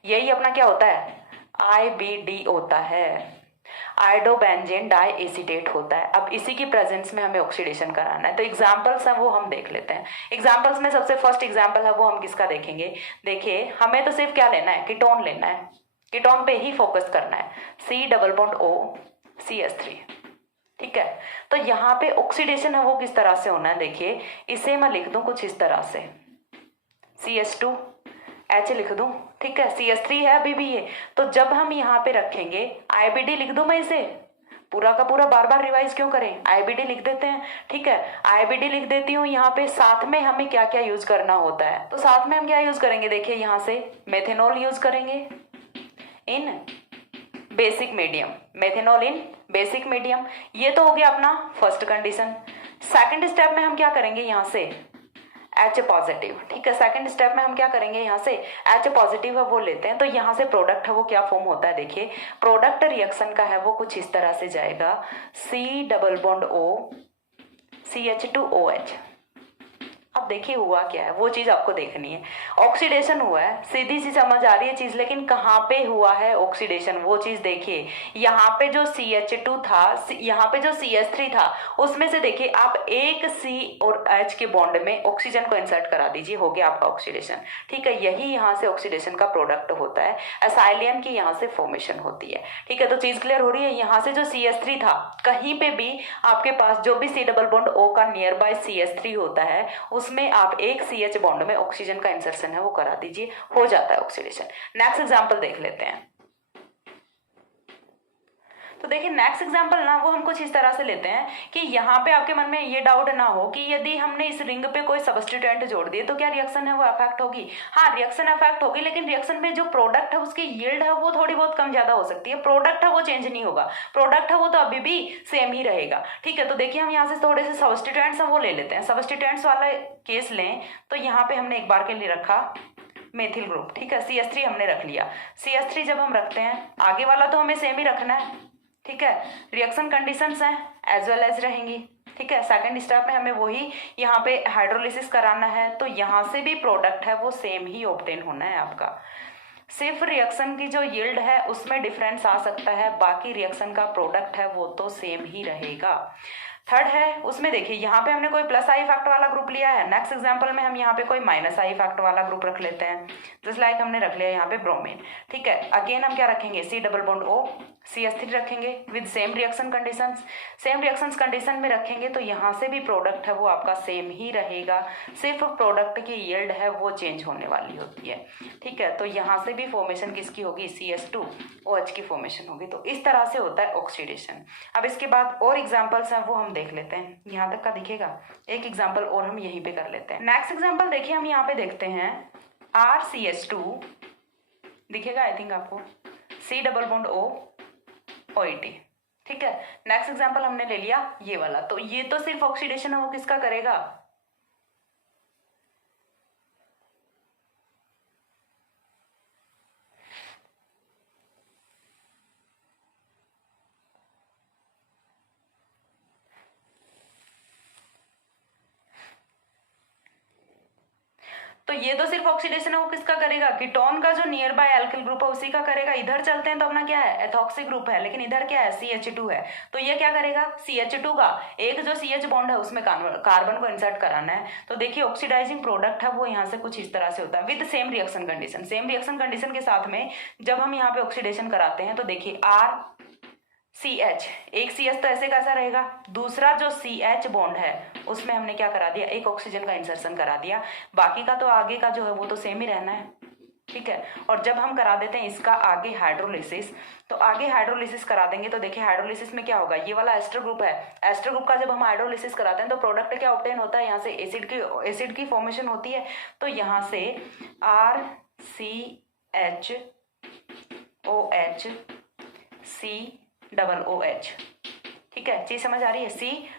यही अपना क्या होता है, IBD होता है, आयोडोबेंजीन डाई एसीटेट होता है। अब इसी की प्रेजेंस में हमें ऑक्सीडेशन कराना है, तो एग्जांपल्स हैं वो हम देख लेते हैं। एग्जांपल्स में सबसे फर्स्ट एग्जांपल है वो हम किसका देखेंगे, देखिए हमें तो सिर्फ क्या लेना है, कीटोन लेना है, कीटोन पे ही फोकस करना है, C+O ठीक है। तो यहाँ पे ऑक्सीडेशन है वो किस तरह से होना है, देखिए इसे मैं लिख दूं कुछ इस तरह से, CH2H लिख दूं, ठीक है। CH3 है अभी भी ये, तो जब हम यहाँ पे रखेंगे IBD लिख दूं मैं इसे, पूरा का पूरा बार बार रिवाइज क्यों करें, IBD लिख देते हैं, ठीक है। IBD लिख देती हूँ। यहाँ पे साथ में हमें क्या क्या यूज करना होता है, तो साथ में हम क्या यूज करेंगे, देखिए यहाँ से मेथेनॉल यूज करेंगे इन बेसिक मीडियम, मेथेनॉल इन बेसिक मीडियम। ये तो हो गया अपना फर्स्ट कंडीशन। सेकंड स्टेप में हम क्या करेंगे, यहाँ से H पॉजिटिव, ठीक है। सेकंड स्टेप में हम क्या करेंगे, यहाँ से H पॉजिटिव है वो लेते हैं, तो यहाँ से प्रोडक्ट है वो क्या फॉर्म होता है, देखिए प्रोडक्ट रिएक्शन का है वो कुछ इस तरह से जाएगा, C+O CH2OH। अब देखिए हुआ क्या है, वो चीज आपको देखनी है। ऑक्सीडेशन हुआ है, सीधी सी समझ आ रही है चीज, लेकिन कहाँ पे हुआ है ऑक्सीडेशन, वो चीज देखिए। यहाँ पे जो CH2 था, यहाँ पे जो CH3 था, उसमें से देखिए आप एक C और H के बॉन्ड में ऑक्सीजन को इंसर्ट करा दीजिए, हो गया आपका ऑक्सीडेशन, ठीक है। यही यहाँ से ऑक्सीडेशन का प्रोडक्ट होता है, एसाइलियन की यहाँ से फॉर्मेशन होती है, ठीक है। तो चीज क्लियर हो रही है। यहाँ से जो CH3 था, कहीं पे भी आपके पास जो भी C+O का नियर बाय CH3 होता है, उसमें आप एक CH बॉन्ड में ऑक्सीजन का इंसर्शन है वो करा दीजिए, हो जाता है ऑक्सीडेशन। नेक्स्ट एग्जांपल देख लेते हैं। तो देखिए नेक्स्ट एग्जांपल ना वो हम कुछ इस तरह से लेते हैं कि यहाँ पे आपके मन में ये डाउट ना हो कि यदि हमने इस रिंग पे कोई सब्स्टिट्यूएंट जोड़ दिए तो क्या रिएक्शन है वो अफेक्ट होगी। हाँ, रिएक्शन अफेक्ट होगी, लेकिन रिएक्शन में जो प्रोडक्ट है उसकी यील्ड है वो थोड़ी बहुत कम ज्यादा हो सकती है। प्रोडक्ट है वो चेंज नहीं होगा, प्रोडक्ट है वो तो अभी भी सेम ही रहेगा। ठीक है, तो देखिए हम यहाँ से थोड़े से सब्स्टिट्यूएंट्स हैं वो ले लेते हैं। सब्स्टिट्यूएंट्स वाला केस लें तो यहाँ पे हमने एक बार के लिए रखा मेथिल ग्रुप। ठीक है, CH3 हमने रख लिया। CH3 जब हम रखते हैं, आगे वाला तो हमें सेम ही रखना है। ठीक है, रिएक्शन कंडीशंस हैं एज वेल एज रहेंगी। ठीक है, सेकंड स्टेप में हमें वही यहाँ पे हाइड्रोलिसिस कराना है, तो यहाँ से भी प्रोडक्ट है वो सेम ही ऑब्टेन होना है आपका। सिर्फ रिएक्शन की जो यील्ड है उसमें डिफरेंस आ सकता है, बाकी रिएक्शन का प्रोडक्ट है वो तो सेम ही रहेगा। थर्ड है, उसमें देखिए यहाँ पे हमने कोई प्लस आई फैक्टर वाला ग्रुप लिया है। नेक्स्ट एग्जांपल में हम यहाँ पे कोई माइनस आई फैक्टर वाला ग्रुप रख लेते हैं, जस्ट लाइक हमने रख लिया यहाँ पे ब्रोमीन। ठीक है, अगेन हम क्या रखेंगे, C double bond O CH3 रखेंगे with same reaction conditions. Same reactions condition में रखेंगे तो यहाँ से भी प्रोडक्ट है वो आपका सेम ही रहेगा, सिर्फ प्रोडक्ट की यील्ड है वो चेंज होने वाली होती है। ठीक है, तो यहाँ से भी फॉर्मेशन किसकी होगी, CH2OH की फॉर्मेशन होगी। तो इस तरह से होता है ऑक्सीडेशन। अब इसके बाद और एग्जाम्पल्स हैं वो हम देख लेते हैं। यहाँ तक का दिखेगा, एक एग्जाम्पल और हम यहीं पे कर लेते हैं। नेक्स्ट एग्जाम्पल देखिए हम यहाँ पे देखते हैं RCH2 दिखेगा आई थिंक आपको, C double bond O OET। ठीक है, नेक्स्ट एग्जांपल हमने ले लिया ये वाला, तो ये तो सिर्फ ऑक्सीडेशन है वो किसका करेगा, तो ये तो सिर्फ ऑक्सीडेशन है वो किसका करेगा, कीटोन का जो नियर बाय एल्किल ग्रुप है उसी का करेगा। इधर चलते हैं तो अपना क्या है, एथॉक्सी ग्रुप है, लेकिन इधर क्या है, CH2 है, तो ये क्या करेगा, CH2 का एक जो CH बॉन्ड है उसमें कार्बन को इंसर्ट कराना है। तो देखिए ऑक्सीडाइजिंग प्रोडक्ट है वो यहाँ से कुछ इस तरह से होता है with same reaction condition. Same reaction condition के साथ में जब हम यहाँ पे ऑक्सीडेशन कराते हैं तो देखिए RCH, एक CH तो ऐसे कैसा रहेगा, दूसरा जो CH बॉन्ड है उसमें हमने क्या करा दिया, एक ऑक्सीजन का इंसर्शन करा दिया, बाकी का तो आगे का जो है वो तो सेम ही रहना है। ठीक है, और जब हम करा देते हैं इसका आगे हाइड्रोलिसिस, तो आगे हाइड्रोलिसिस करा देंगे तो देखिए हाइड्रोलिसिस में क्या होगा, ये वाला एस्टर ग्रुप है, एस्टर ग्रुप का जब हम हाइड्रोलिसिस कराते हैं तो प्रोडक्ट क्या ऑब्टेन होता है, यहाँ से एसिड की फॉर्मेशन होती है। तो यहाँ से RCHOH COOH। ठीक है, चीज समझ आ रही है,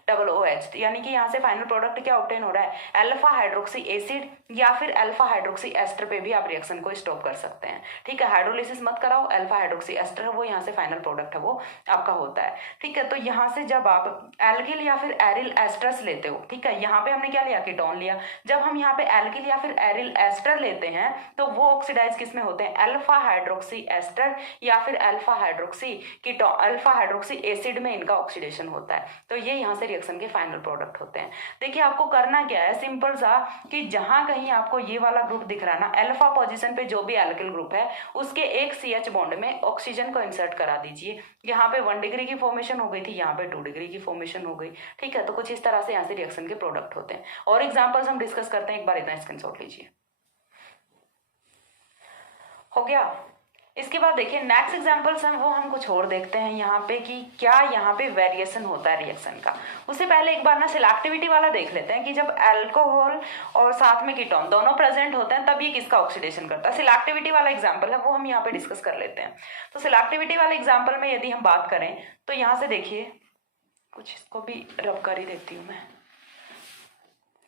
COOH, यानी कि यहाँ से फाइनल प्रोडक्ट क्या ऑब्टेन हो रहा है, अल्फा हाइड्रोक्सी एसिड या फिर अल्फा हाइड्रोक्सी एस्टर पे भी आप रिएक्शन को स्टॉप कर सकते हैं। ठीक है, हाइड्रोलिसिस मत कराओ, अल्फा हाइड्रोक्सी एस्टर है वो यहाँ से फाइनल प्रोडक्ट है वो आपका होता है। ठीक है, तो यहाँ से जब आप एल्किल या फिर एरिल एस्टर्स लेते हो, ठीक है, यहाँ पे हमने क्या लिया, कीटोन लिया, जब हम यहाँ पे एल्किल या फिर एरिल एस्टर लेते हैं तो वो ऑक्सीडाइज किस में होते हैं, अल्फा हाइड्रोक्सी एस्टर या फिर alpha hydroxy ketone, alpha hydroxy acid में इनका ऑक्सीडेशन होता है। तो ये यहाँ से रिएक्शन के फाइनल प्रोडक्ट होते हैं। देखिए आपको करना क्या है, सिंपल सा, कि जहां कहीं आपको ये वाला ग्रुप दिख रहा है ना, अल्फा पोजीशन पे जो भी एल्किल ग्रुप है उसके एक CH बॉन्ड में ऑक्सीजन को इंसर्ट करा दीजिए। यहाँ पे 1 डिग्री की फॉर्मेशन हो गई थी, यहाँ पे 2 डिग्री की फॉर्मेशन हो गई। ठीक है, तो कुछ इस तरह से यहाँ से रिएक्शन के प्रोडक्ट होते हैं। और एग्जाम्पल्स हम डिस्कस करते हैं, एक बार इतना स्क्रीनशॉट लीजिए। हो गया, इसके बाद देखिए नेक्स्ट एग्जांपल्स हैं वो हम कुछ और देखते हैं यहाँ पे कि क्या यहाँ पे वेरिएशन होता है रिएक्शन का। उससे पहले एक बार ना सिलेक्टिविटी वाला देख लेते हैं कि जब अल्कोहल और साथ में कीटोन दोनों प्रेजेंट होते हैं तब ये किसका ऑक्सीडेशन करता है। सिलेक्टिविटी वाला एग्जाम्पल है वो हम यहाँ पे डिस्कस कर लेते हैं। तो सिलेक्टिविटी वाले एग्जाम्पल में यदि हम बात करें तो यहाँ से देखिए, कुछ इसको भी रब कर ही देती हूँ मैं।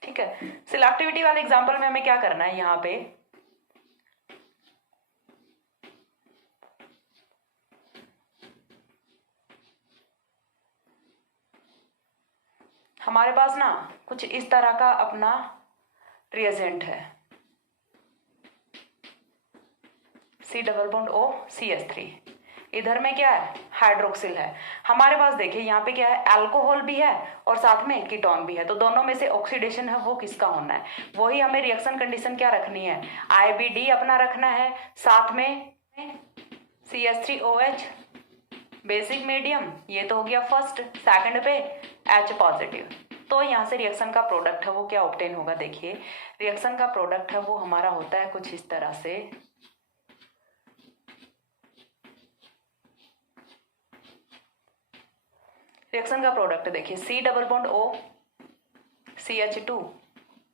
ठीक है, सिलेक्टिविटी वाले एग्जाम्पल में हमें क्या करना है, यहाँ पे हमारे पास ना कुछ इस तरह का अपना रिएजेंट है, C double bond O CH3, इधर में क्या है, हाइड्रोक्सिल है। हमारे पास देखिए यहाँ पे क्या है, अल्कोहल भी है और साथ में कीटोन भी है, तो दोनों में से ऑक्सीडेशन है वो किसका होना है, वही हमें रिएक्शन कंडीशन क्या रखनी है, IBD अपना रखना है, साथ में CH3OH बेसिक मीडियम, ये तो हो गया फर्स्ट, सेकंड पे H पॉजिटिव। तो यहाँ से रिएक्शन का प्रोडक्ट है वो क्या ऑब्टेन होगा, देखिए रिएक्शन का प्रोडक्ट है वो हमारा होता है कुछ इस तरह से, रिएक्शन का प्रोडक्ट देखिए, C double bond O CH2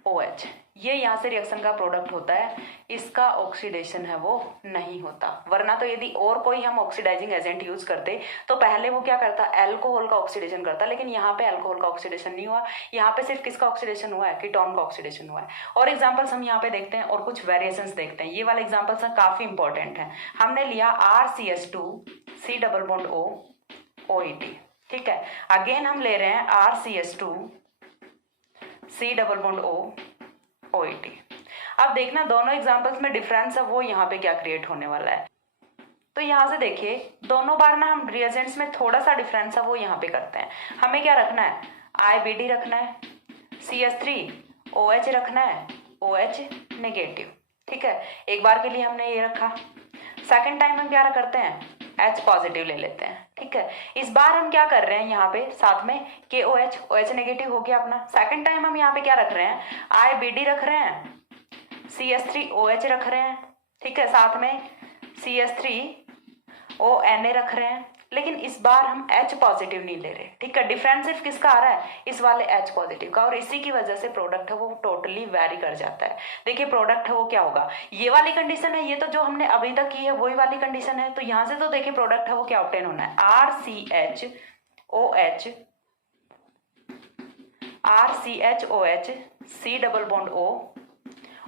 OH, ये यहाँ से रिएक्शन का प्रोडक्ट होता है, इसका ऑक्सीडेशन है वो नहीं होता। वरना तो यदि और कोई हम ऑक्सीडाइजिंग एजेंट यूज करते तो पहले वो क्या करता, अल्कोहल का ऑक्सीडेशन करता, लेकिन यहाँ पे अल्कोहल का ऑक्सीडेशन नहीं हुआ, यहाँ पे सिर्फ किसका ऑक्सीडेशन हुआ है, कीटोन का ऑक्सीडेशन हुआ है। और एग्जाम्पल्स हम यहाँ पे देखते हैं और कुछ वेरिएशंस देखते हैं। ये वाले एग्जाम्पल्स काफी इंपॉर्टेंट है। हमने लिया RCH2 C double bond O OET, ठीक है। अगेन हम ले रहे हैं RCH2 C double bond O OET। अब देखना दोनों एग्जांपल्स में डिफरेंस है वो यहाँ पे क्या क्रिएट होने वाला है। तो यहाँ से देखिए दोनों बार ना हम रिएजेंट्स में थोड़ा सा डिफरेंस है वो यहाँ पे करते हैं। हमें क्या रखना है, IBD रखना है, CH3OH रखना है, OH नेगेटिव, ठीक है। एक बार के लिए हमने ये रखा। सेकेंड टाइम हम क्या करते हैं, H पॉजिटिव ले लेते हैं, ठीक है। इस बार हम क्या कर रहे हैं यहाँ पे साथ में KOH, OH नेगेटिव हो गया अपना। सेकंड टाइम हम यहाँ पे क्या रख रहे हैं, IBD रख रहे हैं, CH3OH रख रहे हैं, ठीक है, साथ में CH3ONA रख रहे हैं, लेकिन इस बार हम H पॉजिटिव नहीं ले रहे, ठीक है। डिफरेंस सिर्फ किसका आ रहा है, इस वाले H पॉजिटिव का, और इसी की वजह से प्रोडक्ट है वो टोटली वेरी कर जाता है। देखिए प्रोडक्ट है वो क्या होगा, ये वाली कंडीशन है, ये तो जो हमने अभी तक की है वही वाली कंडीशन है। तो यहाँ से तो देखिए प्रोडक्ट है वो क्या ऑब्टेन होना है, RCHOH C double bond O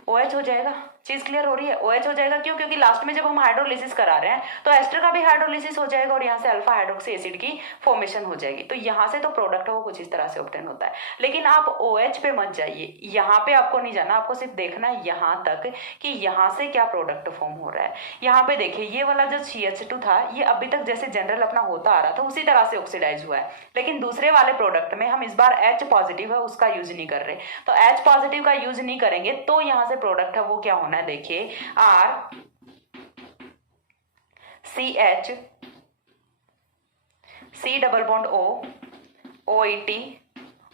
OH हो जाएगा। चीज क्लियर हो रही है, OH हो जाएगा। क्यों, क्योंकि लास्ट में जब हम हाइड्रोलिसिस करा रहे हैं तो एस्टर का भी हाइड्रोलिसिस हो जाएगा और यहाँ से अल्फा हाइड्रोक्सी एसिड की फॉर्मेशन हो जाएगी। तो यहाँ से तो प्रोडक्ट है वो कुछ इस तरह से ऑब्टेन होता है। लेकिन आप OH पे मत जाइए, यहाँ पे आपको नहीं जाना, आपको सिर्फ देखना है यहाँ तक कि यहाँ से क्या प्रोडक्ट फॉर्म हो रहा है। यहाँ पे देखिए ये वाला जो CH2 था ये अभी तक जैसे जनरल अपना होता आ रहा था उसी तरह से ऑक्सीडाइज हुआ है, लेकिन दूसरे वाले प्रोडक्ट में हम इस बार H पॉजिटिव है उसका यूज नहीं कर रहे। तो H पॉजिटिव का यूज नहीं करेंगे तो यहाँ से प्रोडक्ट है वो क्या होना है, देखिए RCH C double bond O OET,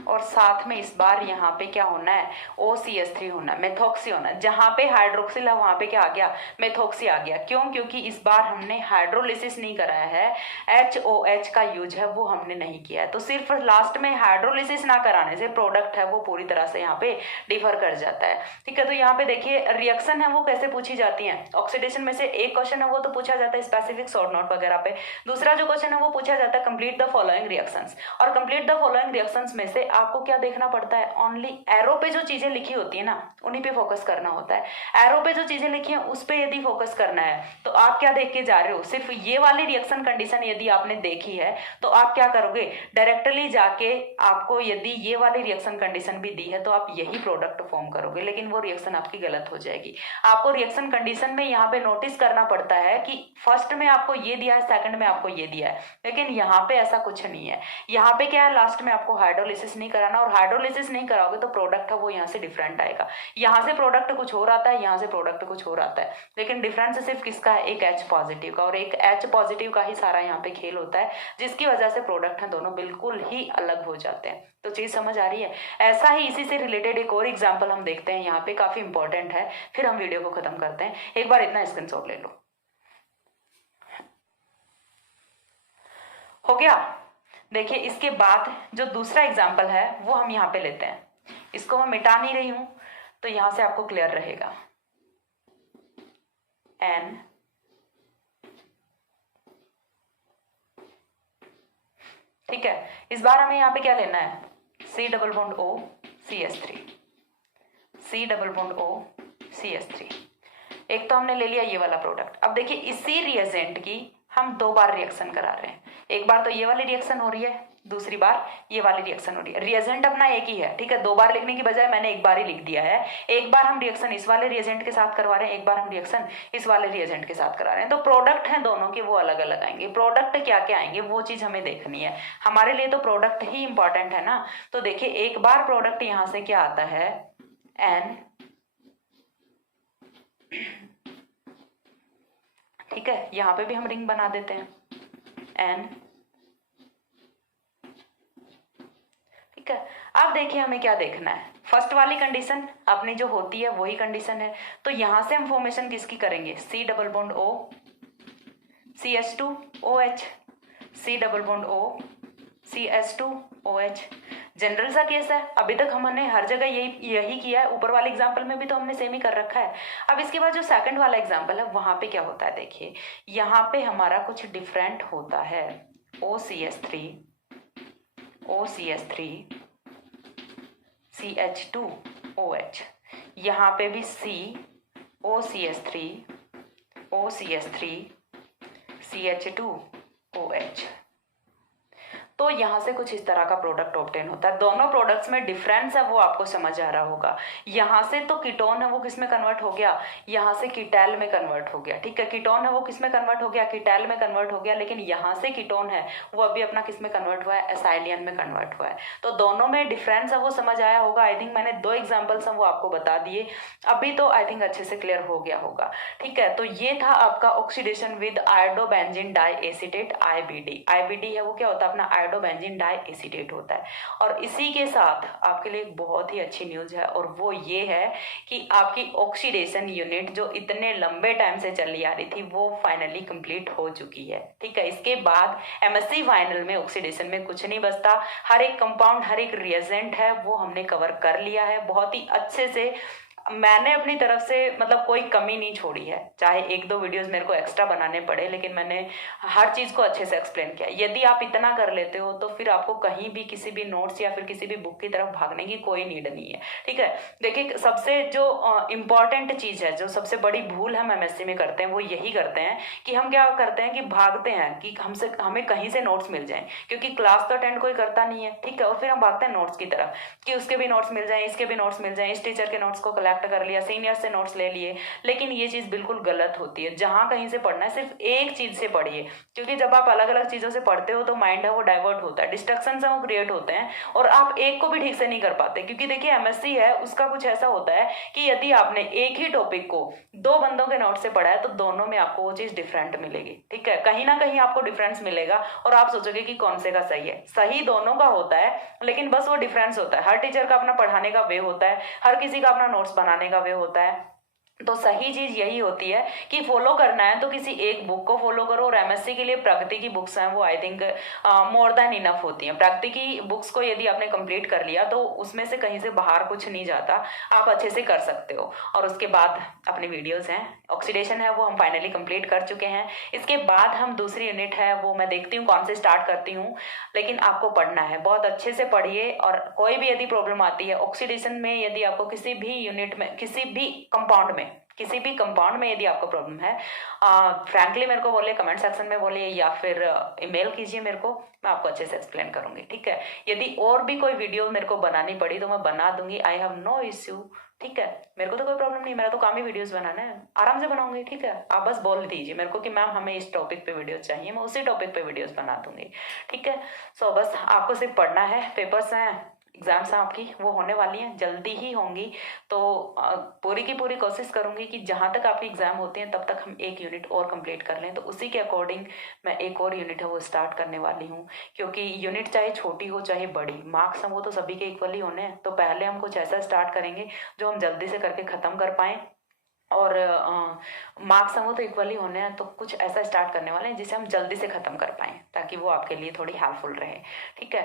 और साथ में इस बार यहाँ पे क्या होना है, OCH3 होना है, मेथॉक्सी होना है। जहां पे हाइड्रोक्सिल है वहां पे क्या आ गया, मेथॉक्सी आ गया। क्यों, क्योंकि इस बार हमने हाइड्रोलिसिस नहीं कराया है, HOH का यूज है वो हमने नहीं किया है। तो सिर्फ लास्ट में हाइड्रोलिसिस ना कराने से प्रोडक्ट है वो पूरी तरह से यहाँ पे डिफर कर जाता है, ठीक है। तो यहाँ पे देखिए रिएक्शन है वो कैसे पूछी जाती है, ऑक्सीडेशन में से एक क्वेश्चन है वो तो पूछा जाता है स्पेसिफिक शॉर्ट नोट वगैरह पे, दूसरा जो क्वेश्चन है वो पूछा जाता है कंप्लीट द फॉलोइंग रिएक्शंस। और कंप्लीट द फॉलोइंग रिएक्शंस में से आपको क्या देखना पड़ता है, ओनली एरो पे जो चीजें लिखी होती है ना उन्हीं पे फोकस करना होता है। एरो पे जो चीजें लिखी हैं उस पे यदि फोकस करना है तो आप क्या देख के जा रहे हो, सिर्फ ये वाली रिएक्शन कंडीशन यदि आपने देखी है तो आप क्या करोगे, डायरेक्टली जाके आपको यदि ये वाली रिएक्शन कंडीशन भी दी है तो आप यही प्रोडक्ट फॉर्म करोगे, लेकिन वो रिएक्शन आपकी गलत हो जाएगी। आपको रिएक्शन कंडीशन में यहाँ पे नोटिस करना पड़ता है कि फर्स्ट में आपको ये दिया है, सेकंड में आपको ये दिया है, लेकिन यहाँ पे ऐसा कुछ नहीं है। यहाँ पे क्या है, लास्ट में आपको हाइड्रोलिसिस नहीं कराना, और हाइड्रोलिसिस नहीं कराओगे तो प्रोडक्ट है वो यहाँ से डिफरेंट आएगा। यहाँ से प्रोडक्ट कुछ और आता है, यहाँ से प्रोडक्ट कुछ और आता है, लेकिन डिफरेंस सिर्फ किसका है, एक H पॉजिटिव का, और एक H पॉजिटिव का ही सारा यहाँ पे खेल होता है, जिसकी वजह से प्रोडक्ट है दोनों बिल्कुल ही अलग हो जाते हैं। तो चीज समझ आ रही है। ऐसा ही इसी से रिलेटेड एक और एग्जाम्पल हम देखते हैं, यहाँ पे काफी इंपॉर्टेंट है, फिर हम वीडियो को खत्म करते हैं। एक बार इतना स्क्रीनशॉट ले लो, हो गया। देखिए इसके बाद जो दूसरा एग्जाम्पल है वो हम यहाँ पे लेते हैं, इसको मैं मिटा नहीं रही हूं तो यहां से आपको क्लियर रहेगा। N ठीक है, इस बार हमें यहाँ पे क्या लेना है, C double bond O CH3, C double bond O CH3। एक तो हमने ले लिया ये वाला प्रोडक्ट। अब देखिए इसी रिएजेंट की हम दो बार रिएक्शन करा रहे हैं, एक बार तो ये वाली रिएक्शन हो रही है, दूसरी बार ये वाली रिएक्शन हो रही है। रिएजेंट अपना एक ही है, ठीक है, दो बार लिखने की बजाय मैंने एक बार ही लिख दिया है। एक बार हम रिएक्शन इस वाले रिएजेंट के साथ करवा रहे हैं, एक बार हम रिएक्शन इस वाले रिएजेंट के साथ करा रहे हैं। तो प्रोडक्ट है दोनों के वो अलग अलग आएंगे। प्रोडक्ट क्या क्या आएंगे वो चीज हमें देखनी है, हमारे लिए तो प्रोडक्ट ही इंपॉर्टेंट है ना। तो देखिए एक बार प्रोडक्ट यहां से क्या आता है, N, ठीक है, यहां पे भी हम रिंग बना देते हैं N, ठीक है। अब देखिए हमें क्या देखना है, फर्स्ट वाली कंडीशन अपनी जो होती है वही कंडीशन है। तो यहां से हम फॉर्मेशन किसकी करेंगे, C double bond O CH2 OH, C double bond O CH2OH। General सा केस है, अभी तक हमने हर जगह यही किया है, ऊपर वाले एग्जाम्पल में भी तो हमने सेम ही कर रखा है। अब इसके बाद जो सेकंड वाला एग्जाम्पल है वहां पे क्या होता है, देखिए यहाँ पे हमारा कुछ डिफरेंट होता है। OCH3 CH2OH, यहाँ पे भी OCH3 CH2OH। तो यहाँ से कुछ इस तरह का प्रोडक्ट ऑब्टेन होता है। दोनों प्रोडक्ट्स में डिफरेंस है वो आपको समझ आ रहा होगा। यहाँ से तो कीटोन है वो किस में कन्वर्ट हो गया, यहाँ से कीटैल में कन्वर्ट हो गया, ठीक है। कीटोन है वो किस में कन्वर्ट हो गया, कीटैल में कन्वर्ट हो गया, लेकिन यहाँ से कीटोन है वो अभी अपना किस में कन्वर्ट हुआ है, एसाइलियन में कन्वर्ट हुआ है। तो दोनों में डिफरेंस है वो समझ आया होगा। आई थिंक मैंने 2 एग्जाम्पल्स हैं वो आपको बता दिए, अभी तो आई थिंक अच्छे से क्लियर हो गया होगा, ठीक है। तो ये था आपका ऑक्सीडेशन विद आयोडोबेंजीन डाइएसीटेट, IBD है वो क्या होता है, अपना आयोडोबेंजीन डाइएसीटेट होता है। और इसी के साथ आपके लिए एक बहुत ही अच्छी न्यूज है, और वो ये है कि आपकी ऑक्सीडेशन यूनिट जो इतने लंबे टाइम से चली आ रही थी वो फाइनली कंप्लीट हो चुकी है, ठीक है। इसके बाद MSc फाइनल में ऑक्सीडेशन में कुछ नहीं बचता, हर एक कंपाउंड, हर एक रिएजेंट है वो हमने कवर कर लिया है बहुत ही अच्छे से। मैंने अपनी तरफ से मतलब कोई कमी नहीं छोड़ी है, चाहे 1-2 वीडियोस मेरे को एक्स्ट्रा बनाने पड़े, लेकिन मैंने हर चीज़ को अच्छे से एक्सप्लेन किया। यदि आप इतना कर लेते हो तो फिर आपको कहीं भी किसी भी नोट्स या फिर किसी भी बुक की तरफ भागने की कोई नीड नहीं है, ठीक है। देखिए सबसे जो इम्पॉर्टेंट चीज़ है, जो सबसे बड़ी भूल हम MSc में करते हैं वो यही करते हैं कि हम क्या करते हैं कि भागते हैं कि हमें कहीं से नोट्स मिल जाएं, क्योंकि क्लास तो अटेंड कोई करता नहीं है, ठीक है। और फिर हम भागते हैं नोट्स की तरफ कि उसके भी नोट्स मिल जाएं, इसके भी नोट्स मिल जाएं, इस टीचर के नोट्स को कलेक्ट कर लिया, सीनियर से नोट्स ले लिए। लेकिन ये चीज बिल्कुल गलत होती है। जहां कहीं से पढ़ना है सिर्फ एक चीज से पढ़िए, क्योंकि जब आप अलग अलग चीजों से पढ़ते हो तो माइंड है वो डाइवर्ट होता है, डिस्ट्रक्शन वो क्रिएट होते हैं और आप एक को भी ठीक से नहीं कर पाते। क्योंकि देखिए MSc है उसका कुछ ऐसा होता है कि यदि आपने एक ही टॉपिक को 2 बंदों के नोट से पढ़ा है तो दोनों में आपको वो चीज डिफरेंट मिलेगी, ठीक है। कहीं ना कहीं आपको डिफरेंस मिलेगा और आप सोचोगे कि कौन से का सही है। सही दोनों का होता है, लेकिन बस वो डिफरेंस होता है। हर टीचर का अपना पढ़ाने का वे होता है, हर किसी का अपना नोट्स बनाने का वे होता है। तो सही चीज यही होती है कि फॉलो करना है तो किसी एक बुक को फॉलो करो। और MSc के लिए प्रगति की बुक्स हैं वो I think more than enough होती हैं। प्रगति की बुक्स को यदि आपने कंप्लीट कर लिया तो उसमें से कहीं से बाहर कुछ नहीं जाता, आप अच्छे से कर सकते हो। और उसके बाद अपने वीडियोस हैं, ऑक्सीडेशन है वो हम फाइनली कंप्लीट कर चुके हैं। इसके बाद हम दूसरी यूनिट है वो मैं देखती हूँ कौन से स्टार्ट करती हूँ, लेकिन आपको पढ़ना है, बहुत अच्छे से पढ़िए। और कोई भी यदि प्रॉब्लम आती है ऑक्सीडेशन में, यदि आपको किसी भी यूनिट में, किसी भी कंपाउंड में यदि आपको प्रॉब्लम है, फ्रैंकली मेरे को बोलिए, कमेंट सेक्शन में बोलिए या फिर ईमेल कीजिए मेरे को, मैं आपको अच्छे से एक्सप्लेन करूंगी, ठीक है। यदि और भी कोई वीडियो मेरे को बनानी पड़ी तो मैं बना दूंगी, आई हैव नो इश्यू, ठीक है। मेरे को तो कोई प्रॉब्लम नहीं, मेरा तो काम ही वीडियोस बनाना है, आराम से बनाऊंगी, ठीक है। आप बस बोल दीजिए मेरे को कि मैम हमें इस टॉपिक पे वीडियोस चाहिए, मैं उसी टॉपिक पे वीडियोस बना दूंगी, ठीक है। सो बस आपको सिर्फ पढ़ना है, पेपर्स हैं, एग्जाम्स हैं आपकी वो होने वाली हैं, जल्दी ही होंगी। तो पूरी की पूरी कोशिश करूंगी कि जहां तक आपकी एग्जाम होती हैं तब तक हम एक यूनिट और कंप्लीट कर लें। तो उसी के अकॉर्डिंग मैं एक और यूनिट है वो स्टार्ट करने वाली हूँ, क्योंकि यूनिट चाहे छोटी हो चाहे बड़ी, मार्क्स हम वो तो सभी के इक्वल ही होने हैं। तो पहले हम कुछ ऐसा स्टार्ट करेंगे जो हम जल्दी से करके ख़त्म कर पाएँ, और मार्क्स हम वो तो इक्वली होने हैं, तो कुछ ऐसा स्टार्ट करने वाले हैं जिसे हम जल्दी से ख़त्म कर पाएँ ताकि वो आपके लिए थोड़ी हेल्पफुल रहे, ठीक है।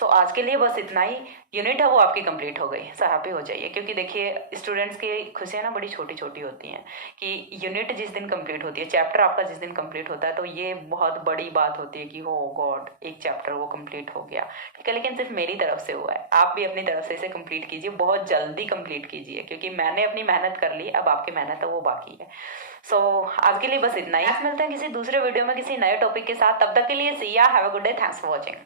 सो आज के लिए बस इतना ही। यूनिट है वो आपकी कंप्लीट हो गई, सो हैप्पी हो जाइए, क्योंकि देखिए स्टूडेंट्स की खुशियाँ ना बड़ी छोटी छोटी होती हैं कि यूनिट जिस दिन कंप्लीट होती है, चैप्टर आपका जिस दिन कंप्लीट होता है, तो ये बहुत बड़ी बात होती है कि हो गॉड एक चैप्टर वो कंप्लीट हो गया, ठीक है। लेकिन सिर्फ मेरी तरफ से हुआ है, आप भी अपनी तरफ से इसे कंप्लीट कीजिए, बहुत जल्दी कंप्लीट कीजिए, क्योंकि मैंने अपनी मेहनत कर ली, अब आपकी मेहनत है वो बाकी है। सो आज के लिए बस इतना ही, मिलते हैं किसी दूसरे वीडियो में किसी नए टॉपिक के साथ। तब तक के लिए सी या, have a good day, thanks for watching.